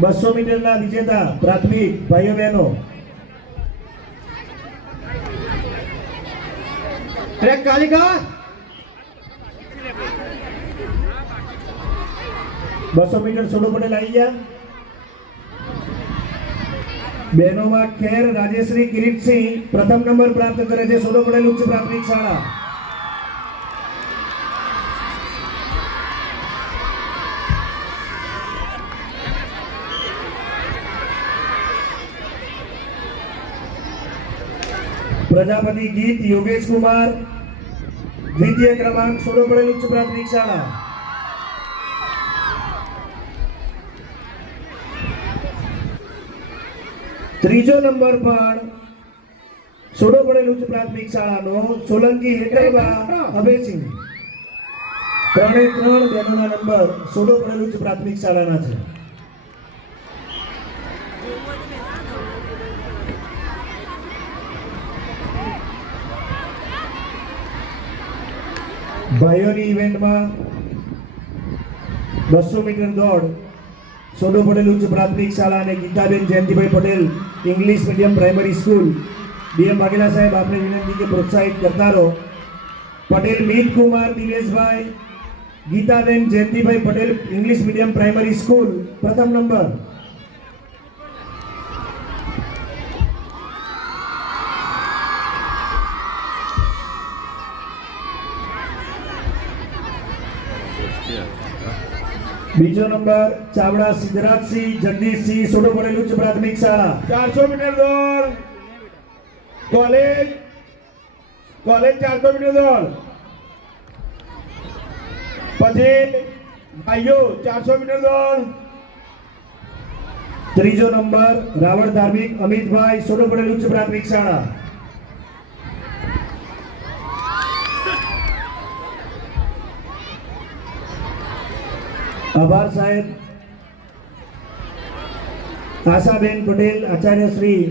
200 મીટરના વિજેતા પ્રાથમિક ભાઈઓ બહેનો ટ્રેક કાલિકા 200 મીટર સોડો પટેલ આવી ગયા. બહેનોમાં ખેર રાજેશ્રી કિરીટસિંહ પ્રથમ નંબર પ્રાપ્ત કરે છે સોડો પટેલ ઉચ્ચ પ્રાથમિક શાળા. પ્રજાપતિ ગીત યોગેશ કુમાર દ્વિતીય ક્રમાંક સોડો પટેલ ઉચ્ચ પ્રાથમિક શાળા. ત્રીજો નંબર પણ સોડો પટેલ ઉચ્ચ પ્રાથમિક શાળાનો સોલંકી હેતલબા અભયસિંહ. 3 બહેનોના નંબર સોડો પટેલ ઉચ્ચ પ્રાથમિક શાળાના છે. ભાઈઓની ઇવેન્ટમાં 200 મીટર દોડ સોડો પટેલ ઉચ્ચ પ્રાથમિક શાળા અને Gitaben Jayantibhai Patel English medium primary school. D M Vaghela સાહેબ આપને વિનંતી કે પ્રોત્સાહિત કરતા રહો. Patel Meet Kumar Dineshbhai Geetaben Jayantibhai Patel English medium primary school પ્રથમ નંબર. બીજો નંબર ચાવડા સિદ્ધરાજસિંહ જગદીશસિંહ સોડો પટેલ ઉચ્ચ પ્રાથમિક શાળા. 400 મીટર દોડ. કોલેજ 400 મીટર દોડ. પછી ભાઈઓ 400 મીટર દોડ. ત્રીજો નંબર રાવળ ધાર્મિક અમિતભાઈ સોડો પટેલ ઉચ્ચ પ્રાથમિક શાળા. આભાર સાહેબ. આશાબેન પટેલ આચાર્ય Shri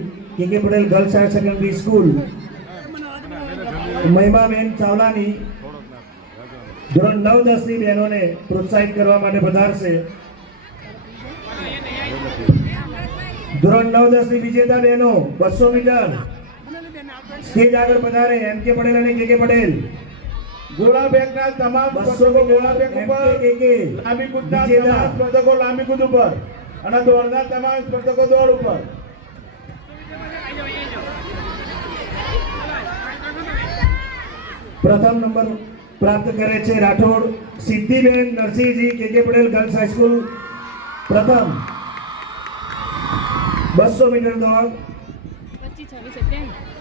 K Patel girls higher secondary school. Mahimaben ચાવલાની ધોરણ 9-10 ની બહેનોને પ્રોત્સાહિત કરવા માટે પધારશે. ધોરણ 9-10 ની વિજેતા બહેનો 200 મીટર સ્ટેજ આગળ પધારે. એમ કે પટેલ અને કે પટેલ. ગોળા ફેંકના તમામ 200 સ્પર્ધકો ગોળા ફેંક ઉપર, MKK લાંબી કૂદના વિજેતા. તમામ સ્પર્ધકો લાંબી કૂદ ઉપર અને દોડના તમામ સ્પર્ધકો દોડ ઉપર. પ્રથમ નંબર પ્રાપ્ત કરે છે રાઠોડ સિદ્ધિબેન નરસિંહજી કે પટેલ ગર્લ્સ હાઈસ્કૂલ પ્રથમ. 200 મીટર દોડ 25, 26, 27.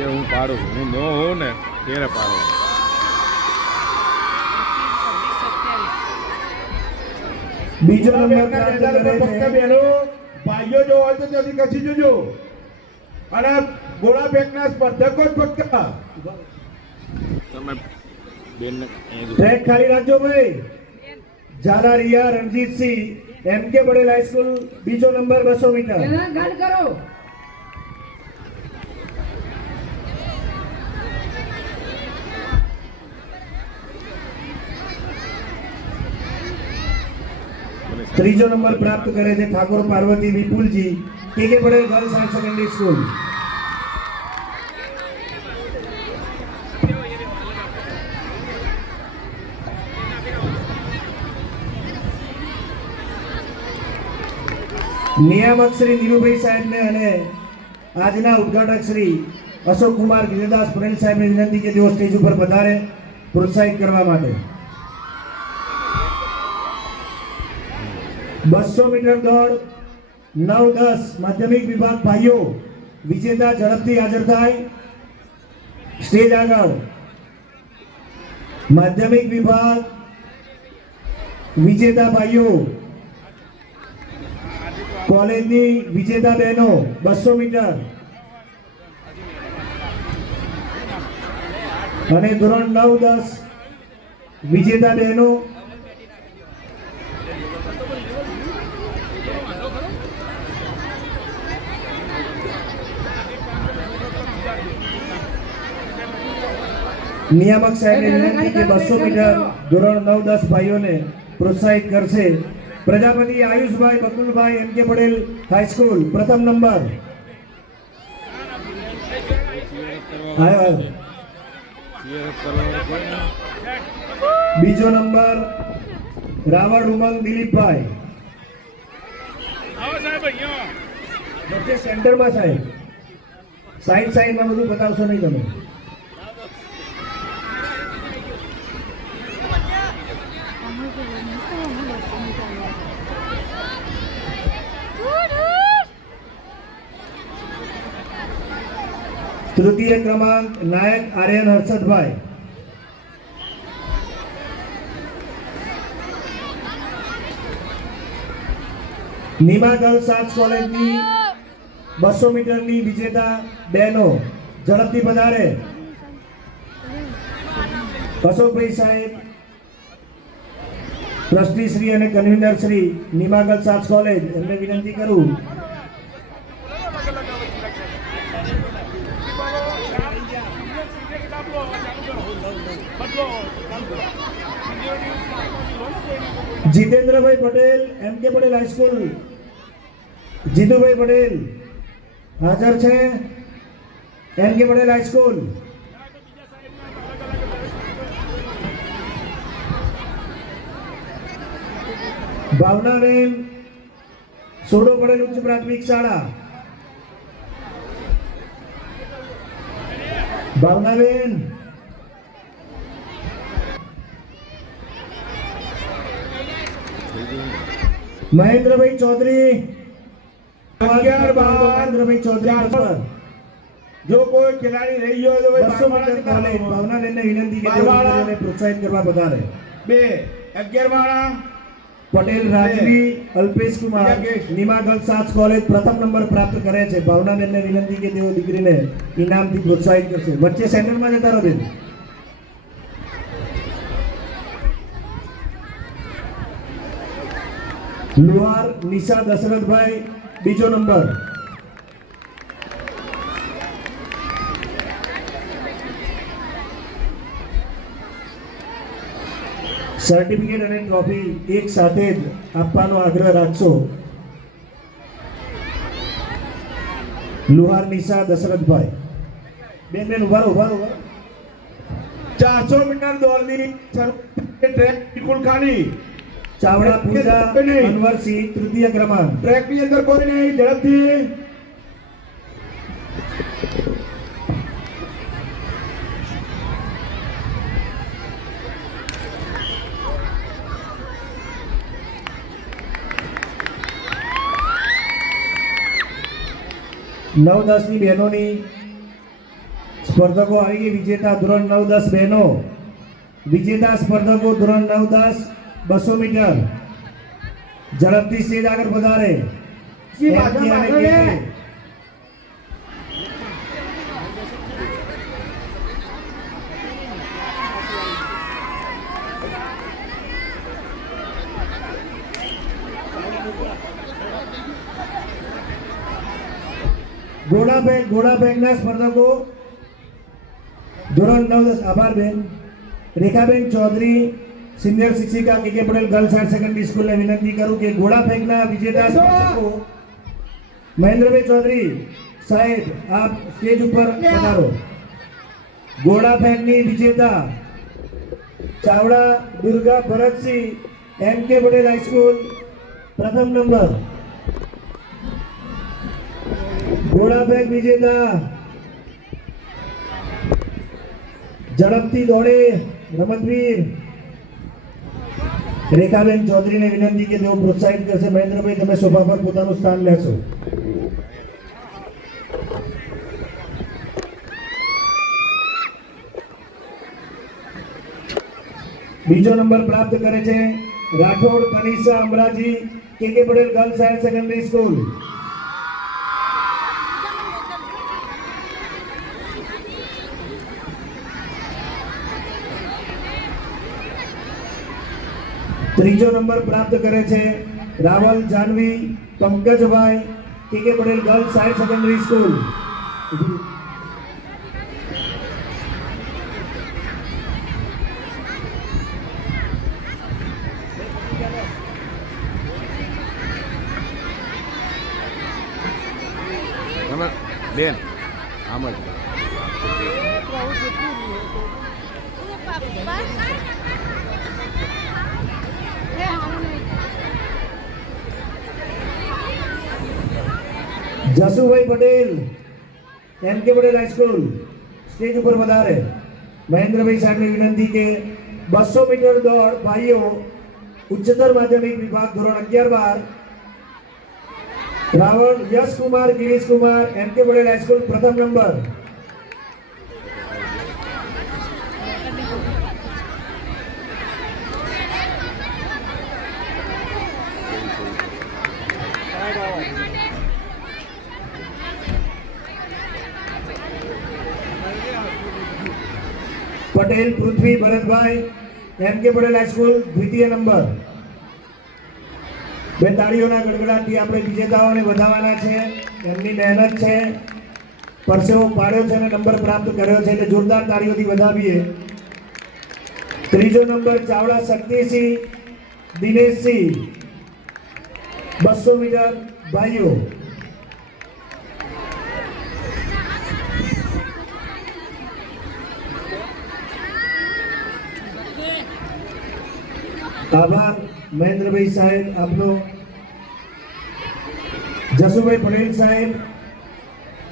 હું પાડું, હું ન હોઉં ને ત્યારે પાડું. બીજો ગોળા નંબર ફેંકના પ્રાપ્ત મેદાન કરે ઉપર ફક્ત છે બહેનો ભાઈઓ જો હોય તો ત્યાંથી ખસી જજો અને ગોળા ફેંકના સ્પર્ધકો જ ફક્ત તમે બેનને અહીંયા ટ્રેક ખાલી રાખજો ભાઈ. ઝાલા રિયા રણજીતસિંહ એમ કે પટેલ હાઈસ્કૂલ બીજો નંબર 200 મીટર. ગાર્ડ કરો. ત્રીજો નંબર પ્રાપ્ત કરે છે ઠાકોર પાર્વતી વિપુલજી કે Patel girls higher secondary school. નિયામક શ્રી નીરુભાઈ સાહેબને અને આજના ઉદ્ઘાટક શ્રી અશોક કુમાર ગિરિદાસ પટેલ સાહેબને વિનંતી કે તેઓ સ્ટેજ ઉપર પધારે પ્રોત્સાહિત કરવા માટે. 200 મીટર દોડ 9-10 માધ્યમિક વિભાગ ભાઈઓ વિજેતા ઝડપથી હાજર થાય સ્ટેજ આગળ. માધ્યમિક વિભાગ વિજેતા ભાઈઓ, કોલેજની વિજેતા બહેનો 200 મીટર અને ધોરણ 9-10 વિજેતા બહેનો નિયામક સાહેબને વિનંતી કે 200 મીટર ધોરણ 9-10 ભાઈઓને પ્રોત્સાહિત કરશે. પ્રજાપતિ આયુષભાઈ બકુલભાઈ એમ કે પટેલ હાઈસ્કૂલ પ્રથમ નંબર. બીજો નંબર રાવળ ઉમંગ દિલીપભાઈ. વચ્ચે સેન્ટરમાં સાહેબ, સાઈડમાં બધું બતાવશો નહીં તમે. તૃતીય ક્રમાંક નાયક આર્યન હર્ષદભાઈ. નીમા ગર્લ્સ આર્ટ્સ કોલેજની 200 મીટરની વિજેતા બહેનો ઝડપથી પધારે. અશોકભાઈ સાહેબ ટ્રસ્ટી શ્રી અને convener Shri Nima girls arts college એમને વિનંતી કરું. જીતેન્દ્રભાઈ પટેલ એમ કે પટેલ હાઈસ્કૂલ. જીતુભાઈ પટેલ હાજર છે એમ કે પટેલ હાઈસ્કૂલ. ભાવનાબેન સોડો પટેલ ઉચ્ચ પ્રાથમિક શાળા. ભાવનાબેન મહેન્દ્રભાઈ ચૌધરી 11-12 ચૌધરી. જો કોઈ ખેલાડી રહી ગયો તો ભાવનાબેનને વિનંતી કે તેઓને પ્રોત્સાહિત કરવા પધારે. 2-11 વાળા પટેલ રાજવી Alpesh Kumar Nima girls arts college પ્રથમ નંબર પ્રાપ્ત કરે છે. ભાવનાબેનને વિનંતી કે તેઓ દીકરીને ઇનામથી પ્રોત્સાહિત કરશે. વચ્ચે સેન્ટરમાં જતા રહો બેન. લુહાર નિશા દશરથભાઈ બીજો નંબર. સર્ટિફિકેટ અને ટ્રોફી એક સાથે જ આપવાનો આગ્રહ રાખશો. લુહાર નિશા દશરથભાઈ. બેન ઉભા રહો. 400 મીટર દોડની ટ્રેક બિલકુલ ખાલી. ચાવડા પૂજા અનવરસિંહ તૃતીય ક્રમાંક. ટ્રેક ની અંદર કોઈ નહીં, ઝડપથી. નવ 10 ની બહેનોની સ્પર્ધકો આવી ગઈ. વિજેતા ધોરણ 9-10 બહેનો. વિજેતા સ્પર્ધકો ધોરણ 9-10 200 મીટર ઝડપથી સ્ટેજ આગળ પધારે. ઘોડા ફેંકના સ્પર્ધકો ધોરણ 9-10 આભાર બેન રેખાબેન ચૌધરી સિનિયર શિક્ષિકા કે પટેલ ગર્લ્સ હાયર સેકન્ડરી સ્કૂલને વિનંતી કરું કે ઘોડા ફેંકના વિજેતા સ્પર્ધકો મહેન્દ્રભાઈ ચૌધરી સાહેબ આપ સ્ટેજ ઉપર પધારો. ઘોડા ફેંકની વિજેતા ચાવડા દુર્ગા ભરતસિંહ એમ.કે. પટેલ હાઈસ્કૂલ પ્રથમ નંબર. ઘોડા ફેંક વિજેતા ઝડપથી દોડે રમતવીર રેખાબેન ચૌધરીને વિનંતી કે તેઓ પ્રોત્સાહિત કરશે. મહેન્દ્રભાઈ તમે સોફા પર પોતાનું સ્થાન લેશો. બીજો નંબર પ્રાપ્ત કરે છે રાઠોડ કનિષા અમરાજી કે Patel girls higher secondary school. ત્રીજો નંબર પ્રાપ્ત કરે છે રાવલ જાનવી પંકજભાઈ કે Patel girls higher secondary school. બેન આમ જ જસુભાઈ પટેલ એમ.કે. પટેલ હાઈસ્કૂલ સ્ટેજ ઉપર વધારે. મહેન્દ્રભાઈ સાહેબની વિનંતી કે 200 મીટર દોડ ભાઈઓ ઉચ્ચતર માધ્યમિક વિભાગ ધોરણ 11-12 રાવણ યશકુમાર ગિરીશકુમાર એમ.કે. પટેલ હાઈસ્કૂલ પ્રથમ નંબર. પટેલ પૃથ્વી ભરતભાઈ એમ.કે. પટેલ હાઈસ્કૂલ દ્વિતીય નંબર. બે તાળીઓના ગડગડાટથી આપણે વિજેતાઓને વધાવવાના છે. એમની મહેનત છે, પરસેવો પાડ્યો છે અને નંબર પ્રાપ્ત કર્યો છે એટલે જોરદાર તાળીઓથી વધાવીએ. ત્રીજો નંબર ચાવડા શક્તિસિંહ દિનેશસિંહ 200 મીટર ભાઈઓ. આભાર મહેન્દ્રભાઈ સાહેબ આપનો. જસુભાઈ પટેલ સાહેબ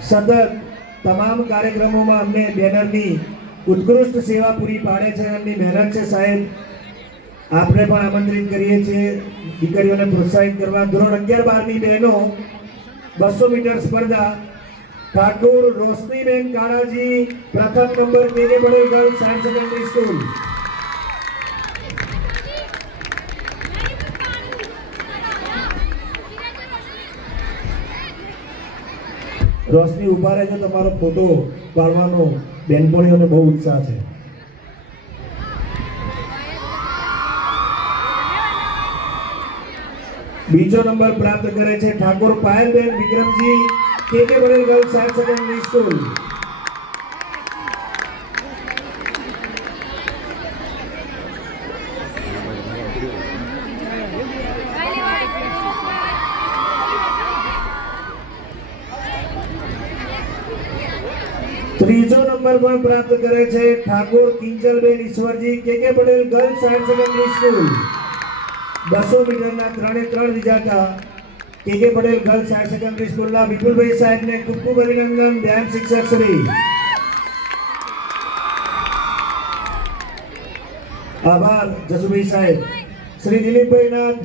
સતત તમામ કાર્યક્રમોમાં અમને બેનરની ઉત્કૃષ્ટ સેવા પૂરી પાડે છે. એમની મહેનત છે સાહેબ. આપણે પણ આમંત્રિત કરીએ છીએ દીકરીઓને પ્રોત્સાહિત કરવા. ધોરણ 11-12ની બહેનો 200 મીટર સ્પર્ધા ઠાકોર રોશનીબેન કાળાજી પ્રથમ number K Patel girls higher secondary school. Roshni ઉભા રહેજો, તમારો ફોટો પાડવાનો બેનપણીઓને બહુ ઉત્સાહ છે. બીજો નંબર પ્રાપ્ત કરે છે ઠાકોર પાયલબેન વિક્રમજી કે Patel girls higher secondary school. ત્રીજો નંબર પણ પ્રાપ્ત કરે છે ઠાકોર કિંજલબેન ઈશ્વરજી કે Patel girls higher secondary school. 200 મીટરના 3 વિજેતા કે પટેલ ગર્લ્સ હાયર સેકન્ડરી સ્કૂલના વિપુલભાઈ સાહેબને ખૂબ ખૂબ અભિનંદન. ધ્યાન શિક્ષક શ્રી. આભાર જસુભાઈ સાહેબ. શ્રી દિલીપભાઈ નાથ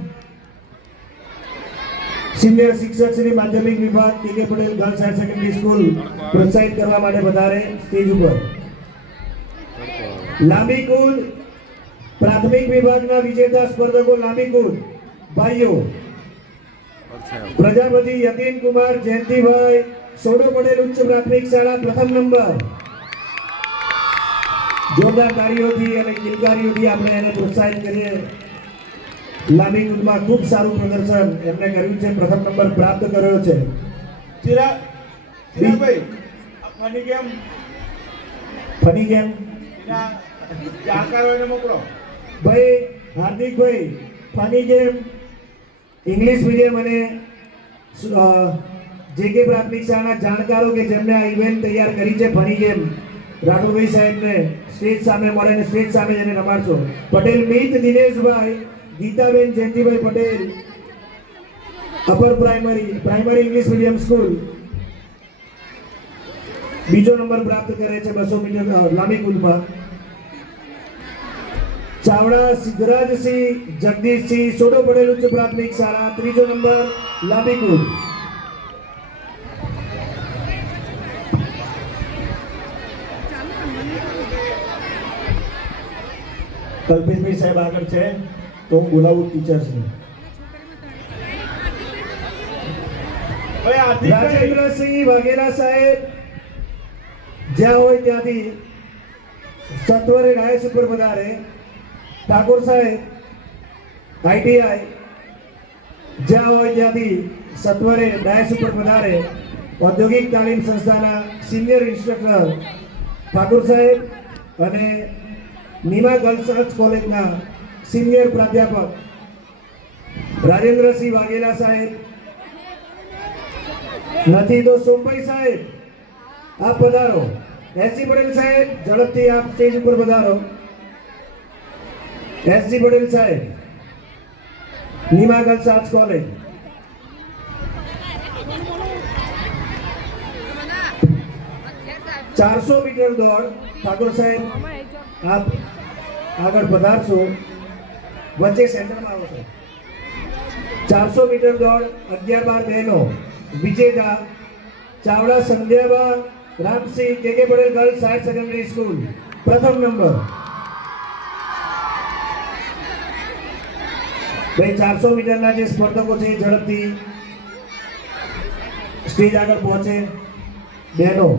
સિનિયર શિક્ષક શ્રી માધ્યમિક વિભાગ કે Patel girls higher secondary school પ્રોત્સાહિત કરવા માટે વધારે સ્ટેજ ઉપર. લાંબી કૂદ પ્રાથમિક વિભાગના વિજેતા સ્પર્ધકો લાંબી કૂદ ભાઈઓ પ્રજાપતિ યતીન કુમાર જયંતિભાઈ સોડો પટેલ ઉચ્ચ પ્રાથમિક શાળા પ્રથમ નંબર. જોરદાર તાળીઓથી અને કિલકારીઓથી આપણે એને પ્રોત્સાહિત કરીએ. લાંબી કૂદમાં ખૂબ સારું પ્રદર્શન એમને કર્યું છે, પ્રથમ નંબર પ્રાપ્ત કર્યો છે. ભાઈ ફની ગેમ ફની ગેમ એના જાણકારોને મોકલો. ભાઈ હાર્દિકભાઈ ફની ગેમ ઇંગ્લિશ મીડિયમ અને જેકે પ્રાથમિક શાળાના જાણકારો કે જેમને આ ઇવેન્ટ તૈયાર કરી છે ફની ગેમ રાઠોડભાઈ સાહેબને સ્ટેજ સામે મળે અને સ્ટેજ સામે જઈને રમાડશો. Patel Mit Dineshbhai, Geetaben Jayantibhai Patel, upper primary English medium school બીજો નંબર પ્રાપ્ત કરે છે 200 મીટર લાંબી કૂદમાં. ચાવડા સિદ્ધરાજસિંહ જગદીશસિંહ, સોડો પટેલ ઉચ્ચ પ્રાથમિક શાળા ત્રીજો નંબર લાંબી કૂદ. કલ્પેશભાઈ સાહેબ આગળ છે તો હું બોલાવું ટીચર્સને. ભાઈ હાર્દિકભાઈ રાજેન્દ્રસિંહ વાઘેલા સાહેબ જ્યાં હોય ત્યાંથી સત્વરે ડાયસ ઉપર પધારે. ઠાકોર સાહેબ આઈટીઆઈ જ્યાં હોય ત્યાંથી સત્વરે ડાયસ ઉપર પધારે. ઔદ્યોગિક તાલીમ સંસ્થાના સિનિયર ઇન્સ્ટ્રક્ટર ઠાકોર સાહેબ અને નીમા ગર્લ્સ આર્ટ્સ કોલેજના સિનિયર પ્રાધ્યાપક રાજેન્દ્રસિંહ વાઘેલા સાહેબ નથી તો સોમભાઈ સાહેબ આપ પધારો. એસજી પટેલ સાહેબ ઝડપથી આપ સ્ટેજ ઉપર પધારો. એસજી પટેલ સાહેબ નીમા ગર્લ્સ આર્ટ્સ કોલેજ. ચારસો મીટર દોડ ઠાકોર સાહેબ આપ આગળ પધારશો. વચ્ચે સેન્ટરમાં આવશો. 400 મીટર દોડ 11-12 બહેનો વિજેતા Chavda Sandhyaba Ramsinh K K Patel girls higher secondary school પ્રથમ નંબર. ભાઈ 400 મીટરના જે સ્પર્ધકો છે ઝડપથી સ્ટેજ આગળ પહોંચે. બહેનો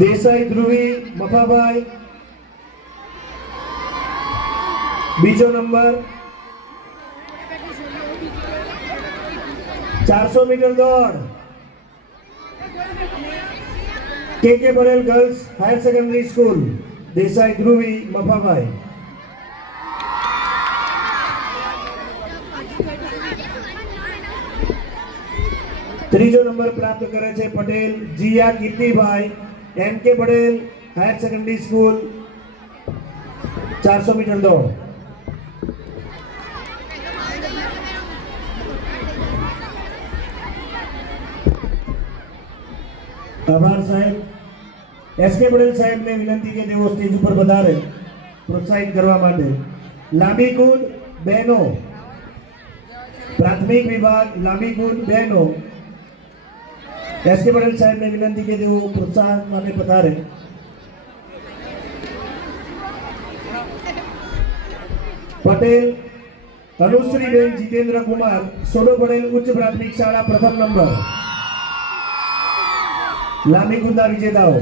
દેસાઈ ધ્રુવી મફાભાઈ બીજો નંબર. 400 મીટર દોડ K K Patel girls higher secondary school Desai Dhruvi Mafabhai. ત્રીજો નંબર પ્રાપ્ત કરે છે Patel Jiya Kirtibhai M K Patel higher secondary school 400 metre દોડ. આભાર સાહેબ. એસકે પટેલ સાહેબને વિનંતી કે તેઓ સ્ટેજ ઉપર વધારે પ્રોત્સાહિત કરવા માટે. લાંબી કૂદ બહેનો પ્રાથમિક વિભાગ લાંબી કૂદ બહેનો એસકે પટેલ સાહેબને વિનંતી કે તેઓ પ્રોત્સાહન માટે પધારે. પટેલ અનુશ્રીબેન જીતેન્દ્ર કુમાર સોડો પટેલ ઉચ્ચ પ્રાથમિક શાળા પ્રથમ નંબર લાંબી કૂદના વિજેતાઓ.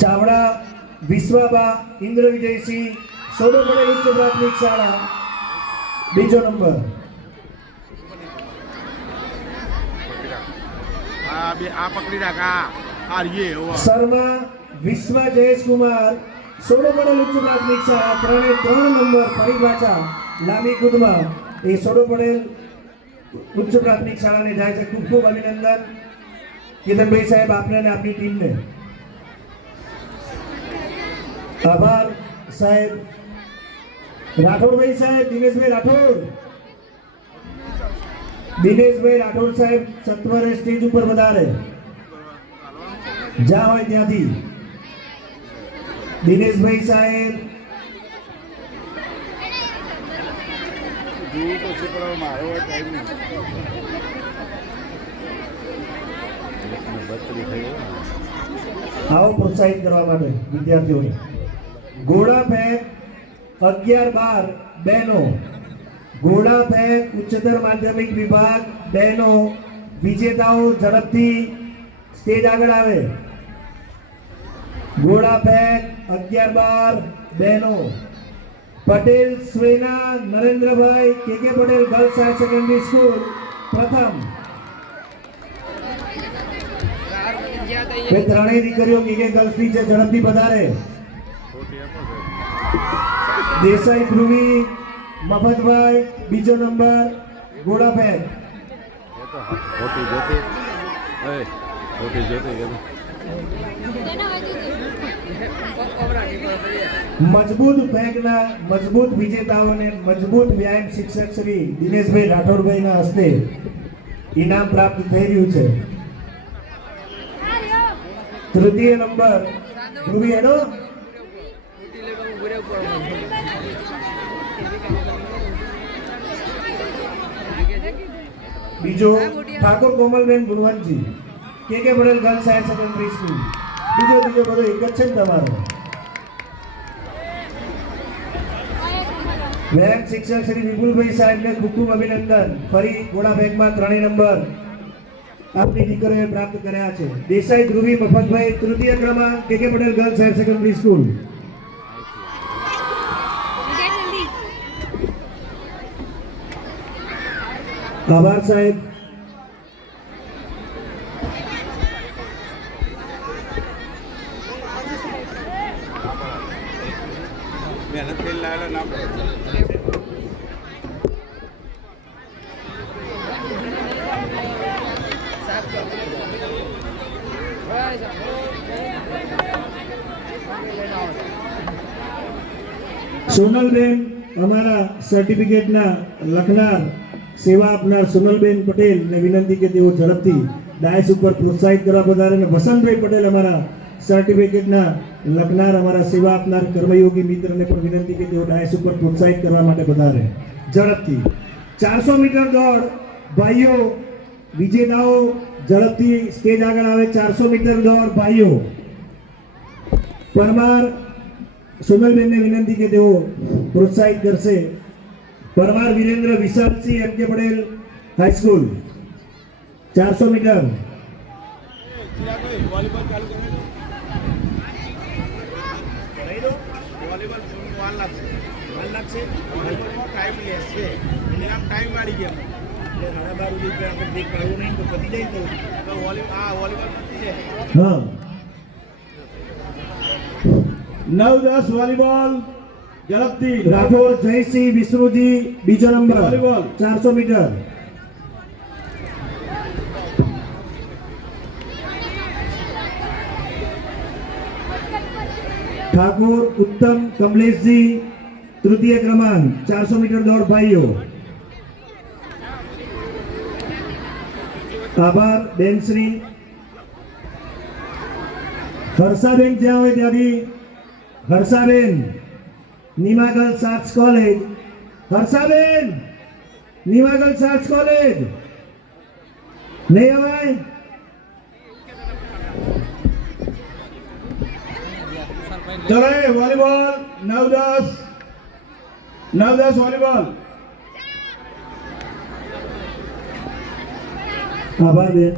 ચાવડા વિશ્વાબા ઇન્દ્ર વિજયસિંહ સોડો પટેલ ઉચ્ચ પ્રાથમિક શાળા બીજો નંબર. આ પકડી રાખ આ રે શર્મા વિશ્વા જયેશ કુમાર સોડો પટેલ ઉચ્ચ પ્રાથમિક શાળા 3 નંબર ફરી પાછા લાંબી કૂદમાં એ સોડો પટેલ ઉચ્ચ પ્રાથમિક શાળાને જાય છે. ખૂબ ખૂબ અભિનંદન કેતનભાઈ સાહેબ આપને અને આપની ટીમને. આભાર સાહેબ. રાઠોડભાઈ સાહેબ દિનેશભાઈ રાઠોડ સાહેબ સત્વરે સ્ટેજ ઉપર વધારે જ્યાં હોય ત્યાંથી. દિનેશભાઈ સાહેબ મારો ટાઈમ આવો પ્રોત્સાહિત કરવા માટે વિદ્યાર્થીઓને. ઘોડા ફેંક 11-12 બહેનો ઘોડા ફેંક ઉચ્ચતર માધ્યમિક વિભાગ બહેનો વિજેતાઓ ઝડપથી સ્ટેજ આગળ આવે. ઘોડા ફેંક 11-12 બહેનો. Patel Svena Narendrabhai K K Patel girls higher secondary school પ્રથમ. એ ત્રણેય દીકરીઓ કેકે ગર્લ્સની છે, ઝડપથી વધારે. દેસાઈ ધ્રુવી મફતભાઈ બીજો નંબર ઘોડા ફેંક. મજબૂત ફેંકના મજબૂત વિજેતાઓને મજબૂત વ્યાયામ શિક્ષક શ્રી દિનેશભાઈ રાઠોડભાઈના હસ્તે ઇનામ પ્રાપ્ત થઈ રહ્યું છે. તૃતીય નંબર ધ્રુવી એનો બીજો Thakor Komalben Gunvantji K K Patel girls higher secondary school. બીજો બધો એક જ છે ને તમારો. વ્યાયામ શિક્ષક શ્રી વિપુલભાઈ સાહેબને ખૂબ ખૂબ અભિનંદન. ફરી ઘોડા ફેંકમાં ત્રણેય નંબર આપની દીકરીઓએ પ્રાપ્ત કર્યા છે. દેસાઈ ધ્રુવી મફતભાઈ તૃતીય ક્રમાંક K K Patel girls higher secondary school. આભાર સાહેબ. મહેનત કરી લાવેલા ના સોનલબેન અમારા સર્ટિફિકેટના લખનાર સેવા આપનાર સોનલબેન પટેલને વિનંતી કે તેઓ ઝડપથી ડાયસ ઉપર પ્રોત્સાહિત કરવા વધારે. અને વસંતભાઈ પટેલ અમારા સર્ટિફિકેટના લખનાર અમારા સેવા આપનાર કર્મયોગી મિત્રને પણ વિનંતી કે તેઓ ડાયસ ઉપર પ્રોત્સાહિત કરવા માટે વધારે ઝડપથી. 400 મીટર દોડ ભાઈઓ વિજેતાઓ ઝડપથી સ્ટેજ આગળ આવે. 400 મીટર દોડ ભાઈઓ. પરમાર સોનલબેનને વિનંતી કે તેઓ પ્રોત્સાહિત કરશે. પરમાર વિરેન્દ્ર વિશાલસિંહ એમ K Patel high school 400 metre. Volleyball ચાલુ કરી દો. વોલીબોલ વાર લાગશે વોલીબોલમાં ટાઈમ લેશે એટલે આમ ટાઈમ વાળી ગયા એટલે 12:30 સુધી આપણે બ્રેક કાઢવું નહીં તો પતી જાય તો વોલીબોલ પતી જાય. હા 9-10 વોલીબોલ ઝડપથી. રાઠોડ જયસિંહ વિષ્ણુજી બીજો નંબર વોલીબોલ 400 મીટર. ઠાકોર ઉત્તમ કમલેશજી તૃતીય ક્રમાંક 400 મીટર દોડ ભાઈઓ. આભાર બેનશ્રી. હર્ષાબેન જ્યાં હોય ત્યાંથી Harshaben Nimagal arts college. Harshaben Nimagal arts college નહીં અવાય. ચલો એ વોલીબોલ 9-10 વોલીબોલ. આભાર બેન.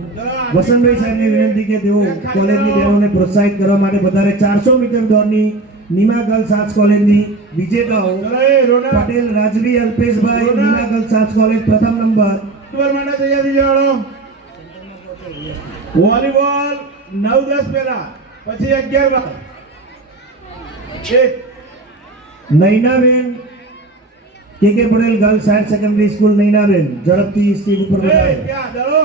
વસંતભાઈ સાહેબની વિનંતી કે તેઓ કોલેજની બહેનોને પ્રોત્સાહિત કરવા માટે વધારે 400 મીટર દોડની નીમા ગર્લ્સ આર્ટ્સ કોલેજની વિજેતાઓ ચલો એ રોના પટેલ રાજવી અલ્પેશભાઈ નીમા ગર્લ્સ આર્ટ્સ કોલેજ પ્રથમ નંબર. ઉપર માટે તૈયાર થઈ જાઓ. વોલીબોલ 9-10 પહેલા પછી 11-12. Nainaben K Patel girls higher secondary school. Nainaben ઝડપથી સ્ટેજ ઉપર વધારે. ક્યાં ચાલો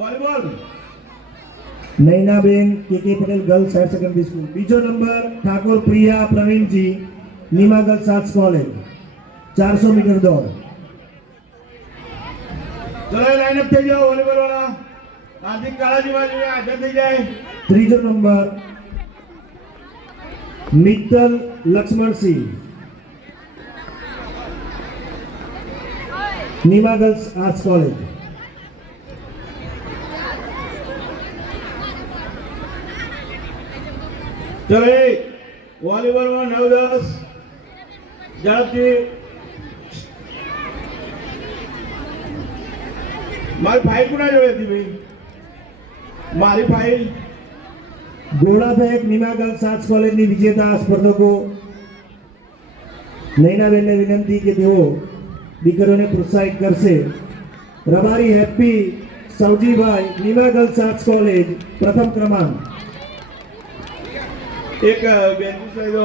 volleyball. Nainaben K Patel girls higher secondary school. બીજો number Thakor Priya Pravinji Nima girls arts college 400 metre દોડ. ચલો લાઈન અપ થઈ જાઓ વોલીબોલ વાળા. હાર્દિક કાળાજી બાજુ હાજર થઈ જાય. ત્રીજો number Mittal Laxmansinh Nima girls arts college. ચલો એ વોલીબોલમાં 9-10 ઝડપથી. મારી ફાઇલ કોના જોડે હતી ભાઈ? મારી ફાઇલ ગોળાબેન નિમા ગર્લ્સ આર્ટ્સ કોલેજની વિજેતા સ્પર્ધકો નૈનાબેનને વિનંતી કે તેઓ દીકરીઓને પ્રોત્સાહિત કરશે. Rabari happy સૌજીભાઈ Nima girls arts college પ્રથમ ક્રમાંક. એક બેન્ચીસ લઈ દો.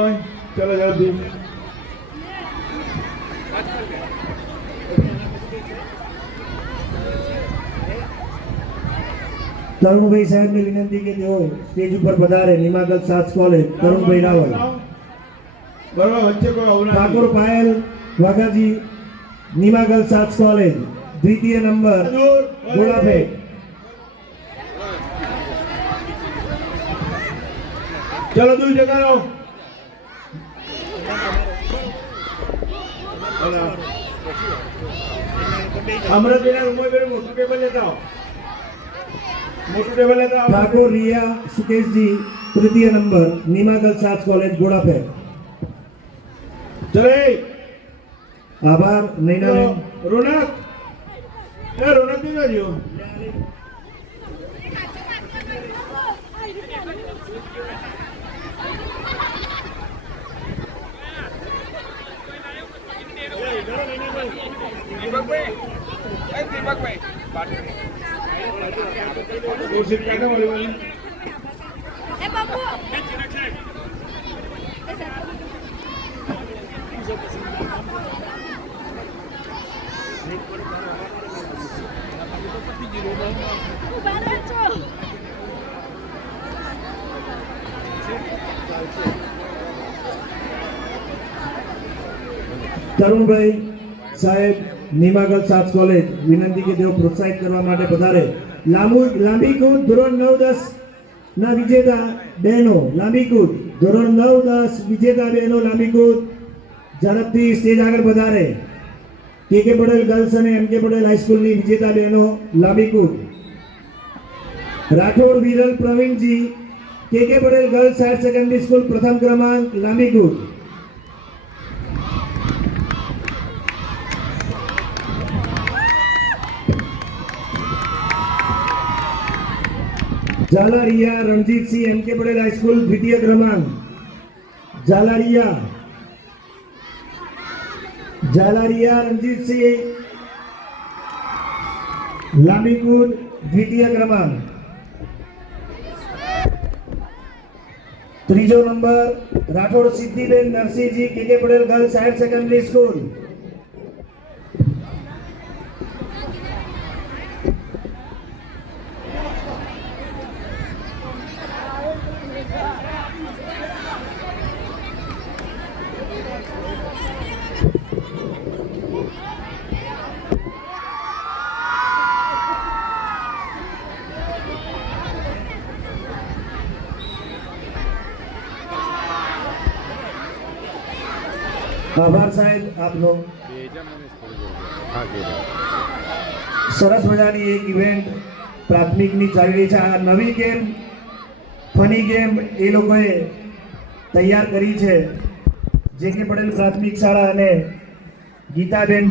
ચલો જલ્દી. તરુણભાઈ સાહેબને વિનંતી કે તેઓ સ્ટેજ ઉપર પધારે. Nima girls arts college Tarunbhai Raval. બરોબર, વચ્ચે કોઈ આવું નથી. Thakor Payal Vaghaji Nima girls arts college દ્વિતીય નંબર ગોળાબેન. ચલો દૂર જગા રહો. અમૃતજીના રૂમમાં બેઠો મોટું ટેબલ લેતા આવો. મોટું ટેબલ લેતા આવો. ઠાકોર રિયા સુકેશજી તૃતીય number Nima girls arts college ગોળાબેન. ચલો એ આભાર નૈનાબેન. રોનક, એ રોનક ની બાજુ. કોશિશ કાઢો વળી. એ બાબુ ઉભા રહેજો. તરુણભાઈ સાહેબ નિમા ગર્લ્સ આર્ટ્સ કોલેજ વિનંતી કે તેઓ પ્રોત્સાહિત કરવા માટે પધારે. લાંબી કૂદ ધોરણ 9-10 ના વિજેતા બહેનો. લાંબી કૂદ ધોરણ 9-10 વિજેતા બહેનો લાંબી કૂદ ઝડપથી સ્ટેજ આગળ પધારે. કે પટેલ ગર્લ્સ અને એમ કે પટેલ હાઈસ્કૂલની વિજેતા બહેનો લાંબી કૂદ. રાઠોડ વિરલ પ્રવીણજી કે Patel girls higher secondary school પ્રથમ ક્રમાંક લાંબી કૂદ. ઝાલારિયા રણજીતસિંહ એમ કે પટેલ હાઈસ્કૂલ દ્વિતીય ક્રમાંક. ઝાલારિયા રણજીતસિંહ લાંબી કૂદ દ્વિતીય ક્રમાંક. ત્રીજો નંબર રાઠોડ સિદ્ધિબેન નરસિંહજી કે Patel girls higher secondary school. આભાર સાહેબ આપનો. સરસ મજાની એક ઇવેન્ટ પ્રાથમિકની ચાલી રહી છે. આ નવી ગેમ ફની ગેમ એ લોકોએ તૈયાર કરી છે. જે કે પટેલ પ્રાથમિક શાળા અને ગીતાબેન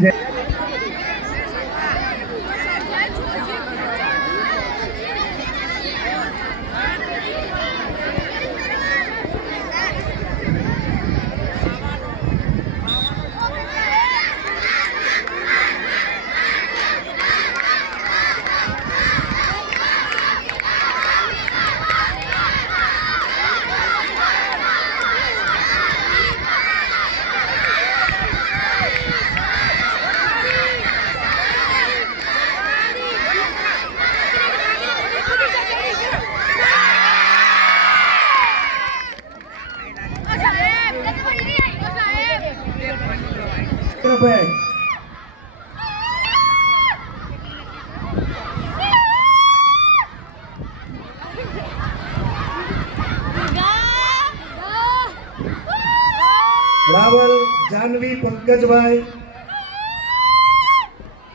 રાવલ જાનવી પંકજભાઈ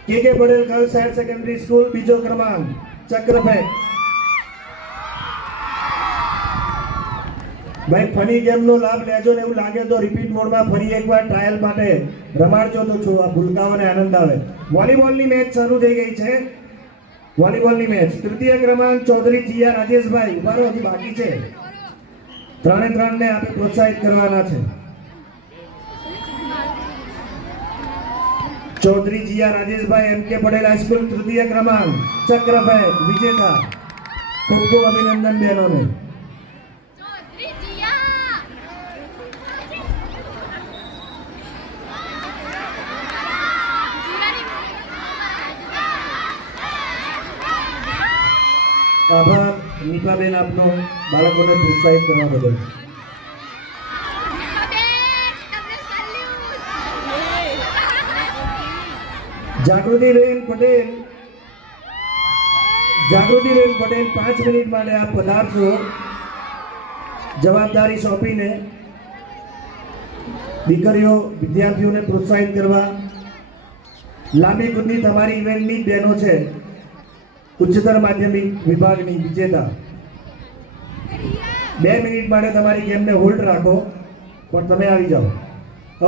કે Patel girls higher secondary school બીજો ક્રમાંક ચક્રફેક. ભાઈ ફની ગેમ નો લાભ લેજો ને એવું લાગે તો રિપીટ મોડમાં ફરી એકવાર ટ્રાયલ માટે રમાડજો તો છો આ ભૂલકાઓને આનંદ આવે. વોલીબોલની મેચ શરૂ થઈ ગઈ છે. વોલીબોલની મેચ તૃતીય ક્રમાંક ચૌધરી જીયા રાજેશભાઈ ઉભા રહો, હજી બાકી છે. 3-3 ને આપણે પ્રોત્સાહિત કરવાના છે. ચૌધરી જીયા રાજેશભાઈ એમ કે પટેલ હાઈસ્કૂલ તૃતીય ક્રમાંક ચક્રફેંક વિજેતા. ખૂબ ખૂબ અભિનંદન બહેનોને. આભાર નીપાબેન આપનો બાળકોને પ્રોત્સાહિત કરવા બદલ. જાગૃતિબેન પટેલ 5 મિનિટ માટે આપ પધારશો. જવાબદારી સોંપીને દીકરીઓ વિદ્યાર્થીઓને પ્રોત્સાહિત કરવા. લાંબી કુદની તમારી ઇવેન્ટની બહેનો છે, ઉચ્ચતર માધ્યમિક વિભાગની વિજેતા. 2 મિનિટ માટે તમારી ગેમને હોલ્ડ રાખો, પણ તમે આવી જાઓ.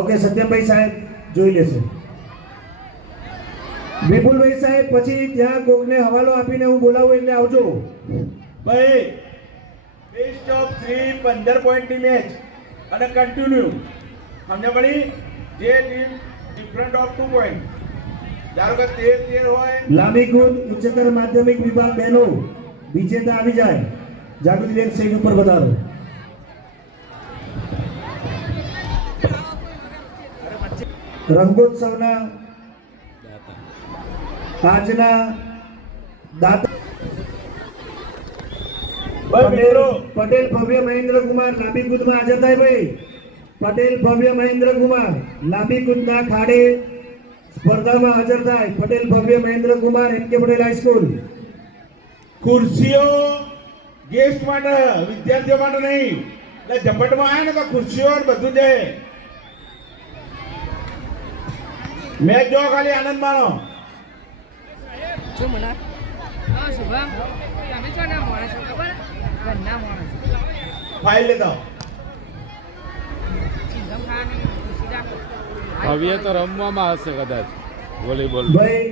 ઓકે, સત્યમભાઈ સાહેબ જોઈ લેશે. વિપુલભાઈ સાહેબ પછી ત્યાં કોકને હવાલો આપીને હું બોલાવું એટલે આવજો. ભાઈ બેસ્ટ ઓફ 3 15 પોઈન્ટની મેચ અને કન્ટિન્યુ સમજ પડી. જે ટીમ ડિફરન્ટ ઓફ 2 પોઈન્ટ, ધારો કે 13 હોય. લાંબી કૂદ ઉચ્ચતર માધ્યમિક વિભાગ બહેનો વિજેતા આવી જાય. જાગૃતિબેન સ્ટેજ ઉપર વધારો. રંગોત્સવના આજના દાતા પટેલ ભવ્ય મહેન્દ્રકુમાર લાંબી કૂદમાં હાજર થાય. ભાઈ પટેલ ભવ્ય મહેન્દ્રકુમાર લાંબી કૂદના ખાડે સ્પર્ધામાં હાજર થાય. પટેલ ભવ્ય મહેન્દ્રકુમાર એમ કે પટેલ હાઈસ્કૂલ. ખુરશીઓ ગેસ્ટ માટે, વિદ્યાર્થીઓ માટે નહીં. એટલે ઝપટમાં આવે ને તો ખુરશીઓ બધું જાય. મેચ જો ખાલી આનંદ માણો. ફાઇલ લેતા હવે તો રમવામાં હશે કદાચ વોલીબોલ. ભાઈ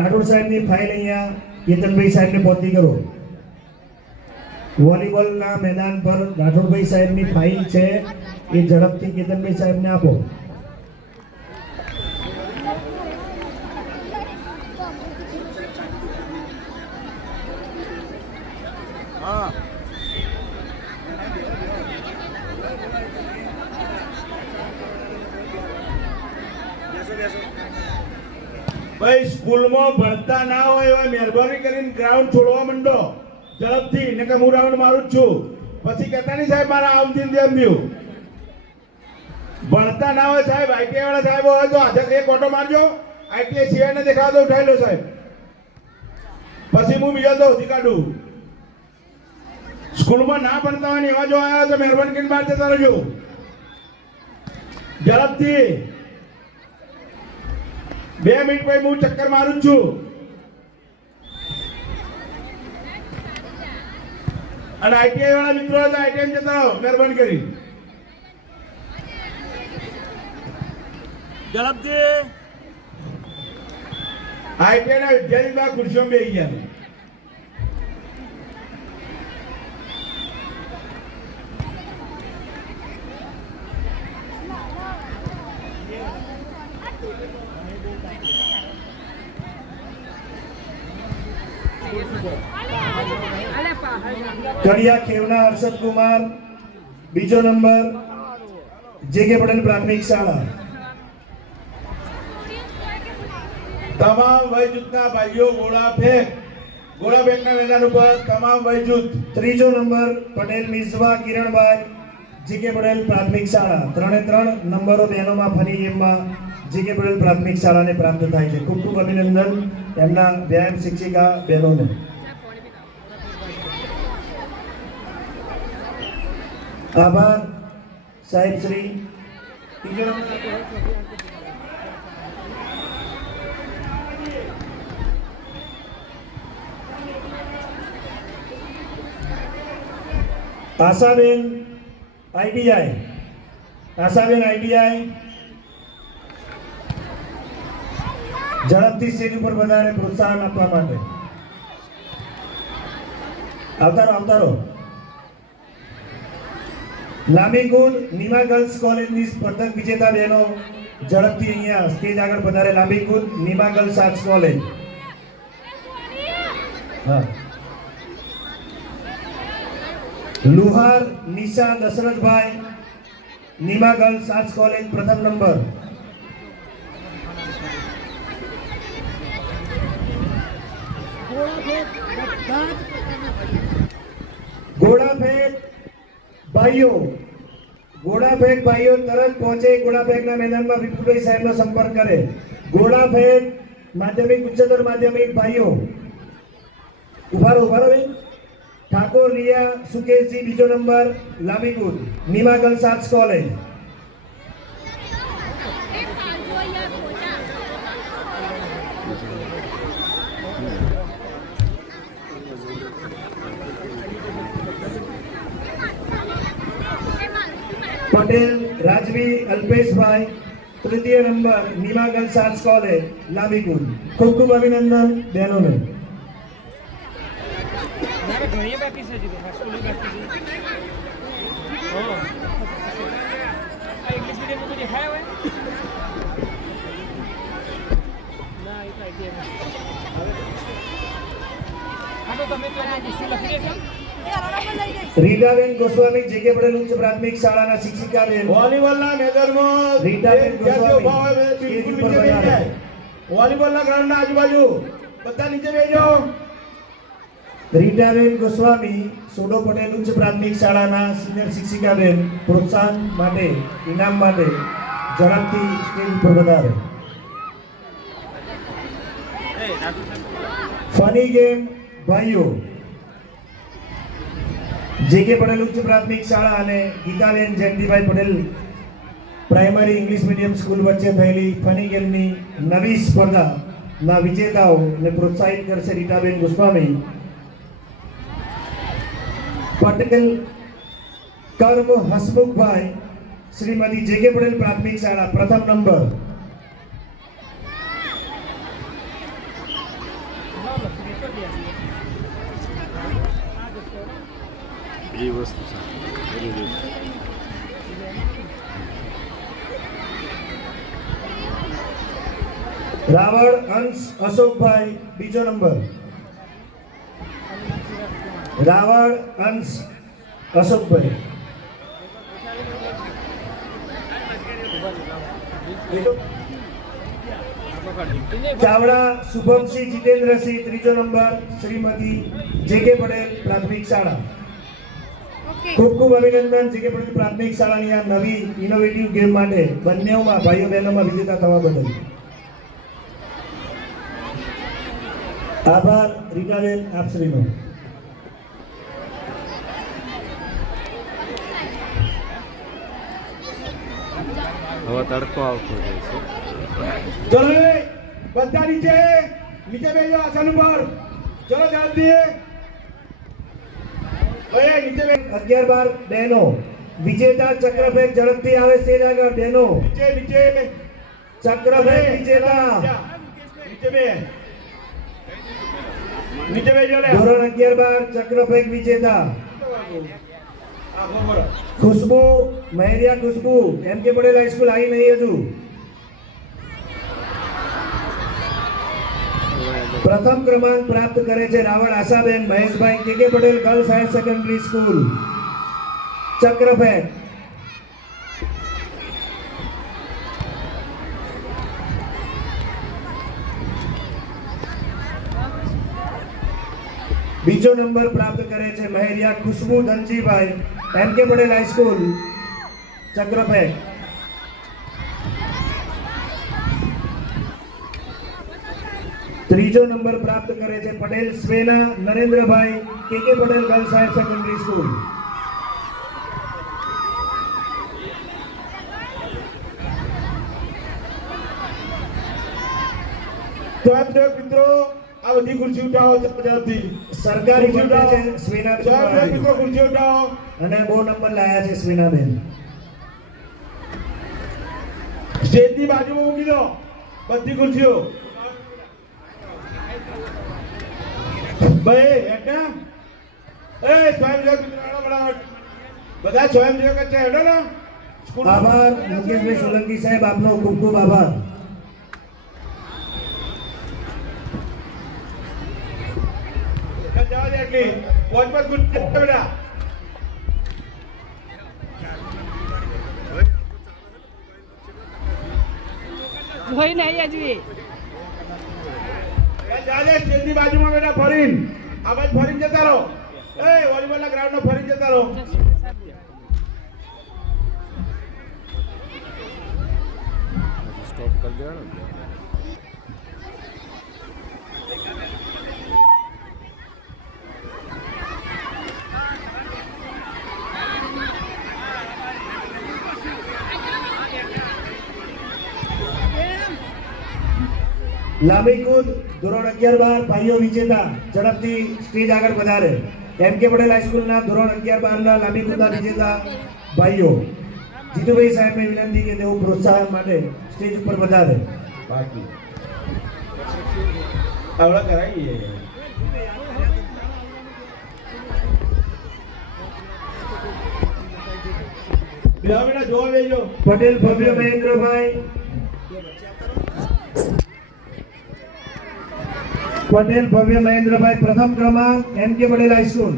રાઠોડ સાહેબની ફાઇલ અહીંયા કેતનભાઈ સાહેબને પહોંચી કરો. વોલીબોલના મેદાન પર રાઠોડભાઈ સાહેબની ફાઇલ છે, એ ઝડપથી કેતનભાઈ સાહેબને આપો. ભાઈ સ્કૂલમાં ભણતા ના હોય એવા મહેરબાની કરીને ગ્રાઉન્ડ છોડવા માંડો ઝડપથી. ને કે હું રાઉન્ડ મારું જ છું, પછી કહેતા નહીં સાહેબ મારા આમથી ધ્યાન દઉં. ભણતા ના હોય સાહેબ, આઈટીઆઈ વાળા સાહેબ હોય તો આજે એક ઓટો મારજો. આઈટીઆઈ સિવાયને દેખાડો ઉઠાઈ લો સાહેબ, પછી હું બીજા તો ઉધી કાઢું. સ્કૂલમાં ના ભણતા હોય ને એવા જો આવ્યા તો મહેરબાની કરીને બહાર જતા રહેજો ઝડપથી. 2 મિનિટ પછી હું ચક્કર મારું જ છું. અને આઈટીઆઈ વાળા મિત્રો તો આઈટીઆઈ જતા રહો મહેરબાની કરી ઝડપથી. આઈટીઆઈ ના વિદ્યાર્થી ખુરશીઓમાં બેસી ગયા. કડિયા ખેવના હર્ષદ કુમાર, બીજો નંબર જે.કે. પટેલ પ્રાથમિક શાળા. તમામ વય જૂથના ભાઈઓ ગોળા ફેંકના મેદાન ઉપર તમામ વય જૂથ. ત્રીજો નંબર પટેલ મિસવા કિરણભાઈ, જે.કે. પટેલ પ્રાથમિક શાળા. 3-3 નંબરો બહેનોમાં ફરી ગેમમાં જે.કે. પટેલ પ્રાથમિક શાળાને પ્રાપ્ત થાય છે. ખૂબ ખૂબ અભિનંદન એમના વ્યાયામ શિક્ષિકા બહેનોને. આભાર સાહેબ શ્રી. આશાબેન આઈટીઆઈ, ઝડપથી સ્ટેજ ઉપર બધાને પ્રોત્સાહન આપવા માટે. આવતારો લાંબી કુલ નીમા ગર્લ્સ કોલેજની સ્પર્ધક વિજેતા બહેનો ઝડપથી અહીંયા સ્ટેજ આગળ પધારે. લાંબી કુલ નીમા ગર્લ્સ આર્ટ્સ કોલેજ. હા. Luhar Nisha Dashrathbhai, Nima girls arts college, પ્રથમ નંબર. ઘોડાફેંક ભાઈઓ તરત પહોંચે ઘોડાફેંકના મેદાનમાં વિપુલભાઈ સાહેબનો સંપર્ક કરે. ઘોડાફેંક માધ્યમિક ઉચ્ચતર માધ્યમિક ભાઈઓ ઉભા રહો બેન. ઠાકોર રિયા સુકેશજી, બીજો નંબર, લાંબીકુદ, Nima girls arts college. Patel Rajvi Alpeshbhai, તૃતીય number, Nima girls arts college, લાંબીકુદ. ખૂબ ખૂબ અભિનંદન બહેનોને. ઘણી બાકી છે જીતો હાસ્કૂલ બાકી છે ઓ આ ઇંગ્લિશ મીડિયમ નું દેખાય હોય ના એ કાઈ દે આ તો તમે તો ઇંગ્લિશ લખી દેશો. રીટાબેન ગોસ્વામી, જેકે પટેલ ઉચ્ચ પ્રાથમિક શાળાના શિક્ષિકા બેન. વોલીબોલના મેદાનમાં રીટાબેન ગોસ્વામી બિલકુલ નીચે બેસી જાય. વોલીબોલના ગ્રાઉન્ડના આજુબાજુ બધા નીચે બેસી જાઓ. રીટાબેન ગોસ્વામી, સોડો પટેલ ઉચ્ચ પ્રાથમિક શાળાના સિનિયર શિક્ષિકા બેન, પ્રોત્સાહન માટે, ઇનામ માટે ઝડપથી સ્ટેજ પર વધારે. ફની ગેમ ભાઈઓ, જેકે પટેલ ઉચ્ચ પ્રાથમિક શાળા અને Gitaben Jayantibhai Patel primary English medium school વચ્ચે થયેલી ફની ગેમની નવી સ્પર્ધાના વિજેતાઓને પ્રોત્સાહિત કરશે રીટાબેન ગોસ્વામી. પટેલ કર્મ હસમુખભાઈ, શ્રીમતી જેકે પટેલ પ્રાથમિક શાળા, પ્રથમ નંબર. એ વસ્તુ રાવળ અંશ અશોકભાઈ, બીજો નંબર. રાવળ અંશ અશોકભાઈ. ચાવડા શુભમસિંહ જીતેન્દ્રસિંહ, ત્રીજો નંબર, શ્રીમતી જેકે પટેલ પ્રાથમિક શાળા. ખૂબ ખૂબ અભિનંદન જેકે પટેલ પ્રાથમિક શાળાની આ નવી ઇનોવેટિવ ગેમ માટે બંનેઓમાં ભાઈઓ બહેનોમાં વિજેતા થવા બદલ આભાર રીટાબેન આપશ્રીનો. હવે તડકો આવતો જાય છે. ચલો બધા નીચે નીચે બેસી જાઓ આસન ઉપર. ચલો જલ્દી નીચે 11-12 બહેનો વિજેતા ચક્રફેંક ઝડપથી આવે સ્ટેજ આગળ. બહેનો નીચે નીચે ચક્રફેંક વિજેતા નીચે બે નીચે બેસી જાઓ. ધોરણ 11-12 ચક્રફેંક વિજેતા ખુશ્બુ મહેરિયા. ખુશ્બુ એમ કે પટેલ હાઈસ્કૂલ આવી નહીં હજુ. પ્રથમ ક્રમાંક પ્રાપ્ત કરે છે Raval Ashaben Maheshbhai, K Patel girls higher secondary school, ચક્રફેંક. બીજો નંબર પ્રાપ્ત કરે છે મહેરિયા ખુશ્બુ ધનજીભાઈ, એમ કે પટેલ હાઈસ્કૂલ, ચક્રફેંક. ત્રીજો નંબર પ્રાપ્ત કરે છે પટેલ સ્વેના નરેન્દ્રભાઈ, કે Patel girls higher secondary school. તો મિત્રો આ બધી ખુરશી ઉઠાવો જલ્દી. સરકારી ખુરશી છે સ્વેના મિત્રો ખુરશી ઉઠાવો. અને બહુ નંબર લાયા છે સ્વેનાબેન. સ્ટેજની બાજુમાં મૂકી દો બધી ખુરશીઓ. ભાઈ બેટા સ્વયંસેવક મિત્રો ફટાફટ. બધા સ્વયંસેવક જ છે હેડો ને સ્કૂલ. આભાર મુકેશભાઈ સોલંકી સાહેબ, આપનો ખૂબ ખૂબ આભાર. જવા દે એટલી પહોંચ પર ગુડ બેટા. હોય ને અહીંયા જોઈએ જવા દે સ્ટેજની બાજુમાં બેટા ફરીને આ બાજુ ફરીને જતા રહો. વોલીબોલના ગ્રાઉન્ડમાં ફરીને જતા રહો. સ્ટોપ કરી દેવાનો ને. લાંબી કૂદ ધોરણ 11-12 ભાઈઓ વિજેતા ઝડપથી સ્ટેજ આગળ પધારે. એમ કે પટેલ હાઈસ્કૂલના ધોરણ 11-12 ના લાંબી કૂદના વિજેતા ભાઈઓ જીતુભાઈ સાહેબને વિનંતી કે તેઓ પ્રોત્સાહન માટે સ્ટેજ ઉપર પધારે. બાકી આવડા કરાવીએ. બેટા બેટા જોવા બેજો. પટેલ ભવ્ય મહેન્દ્રભાઈ, પટેલ ભવ્ય મહેન્દ્રભાઈ પ્રથમ ક્રમાંક એમ કે પટેલ હાઈસ્કૂલ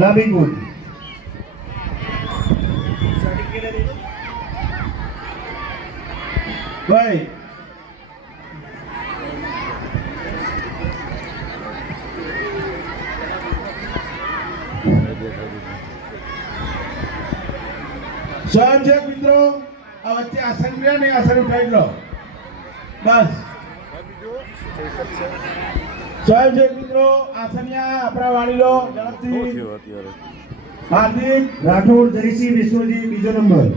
લાંબી કૂદ. ભાઈ સ્વયંસેવક મિત્રો આ વચ્ચે આસન રહ્યા ને આસન ઉઠાવી લો બસ. સ્વયંસેવક મિત્રો આસનિયા આપણા વાળી લો શું ઝડપથી. થયું અત્યારે? હાર્દિક રાઠોડ જરીસી વિષ્ણુજી બીજો નંબર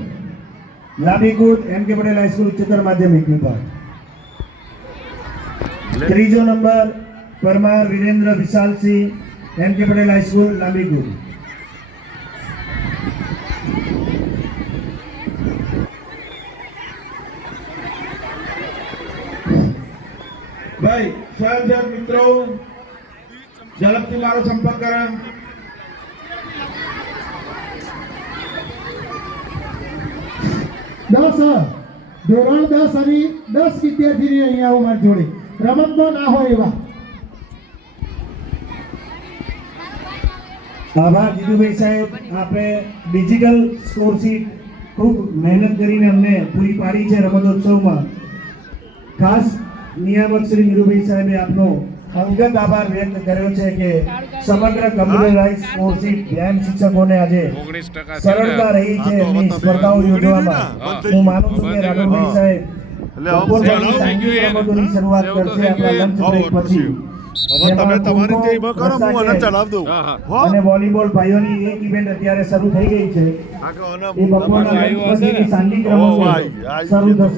લાંબી કૂદ એમ કે પટેલ હાઈસ્કૂલ ઉચ્ચતર માધ્યમિક વિભાગ. ત્રીજો નંબર પરમાર વિરેન્દ્ર વિશાલસિંહ એમ કે પટેલ હાઈસ્કૂલ લાંબી કૂદ. ભાઈ સ્વયંસેવક મિત્રો ઝડપથી મારો સંપર્ક કરો. ધોરણ 10 અને 10 વિદ્યાર્થીની અહીંયા આવો મારી જોડે રમતમાં ના હોય એવા. આભાર જીતુભાઈ સાહેબ, આપણે ડિજિટલ સ્કોર શીટ ખૂબ મહેનત કરીને અમને પૂરી પાડી છે રમતોત્સવમાં. ખાસ નિયામક શ્રી નીરુભાઈ સાહેબે આપનો અંગત આભાર વ્યક્ત કર્યો છે કે સમગ્ર કમ્પ્યુટરાઇઝ સ્કોર શીટ ધ્યાન શિક્ષકોને આજે 19% સરળતા રહી છે એમની સ્પર્ધાઓ યોજવામાં. હું માનું છું કે રાઘવભાઈ સાહેબ બપોર પછી સાંજની રમતોની શરૂઆત કરશે આપણા લંચ બ્રેક પછી. હવે તમે તમારી રીતે એમાં કરો, હું આને ચલાવ દઉં. અને વોલીબોલ ભાઈઓની એક ઇવેન્ટ અત્યારે શરૂ થઈ ગઈ છે. એ બપોરના લંચ પછીની સાંજિક રમતો શરૂ થશે.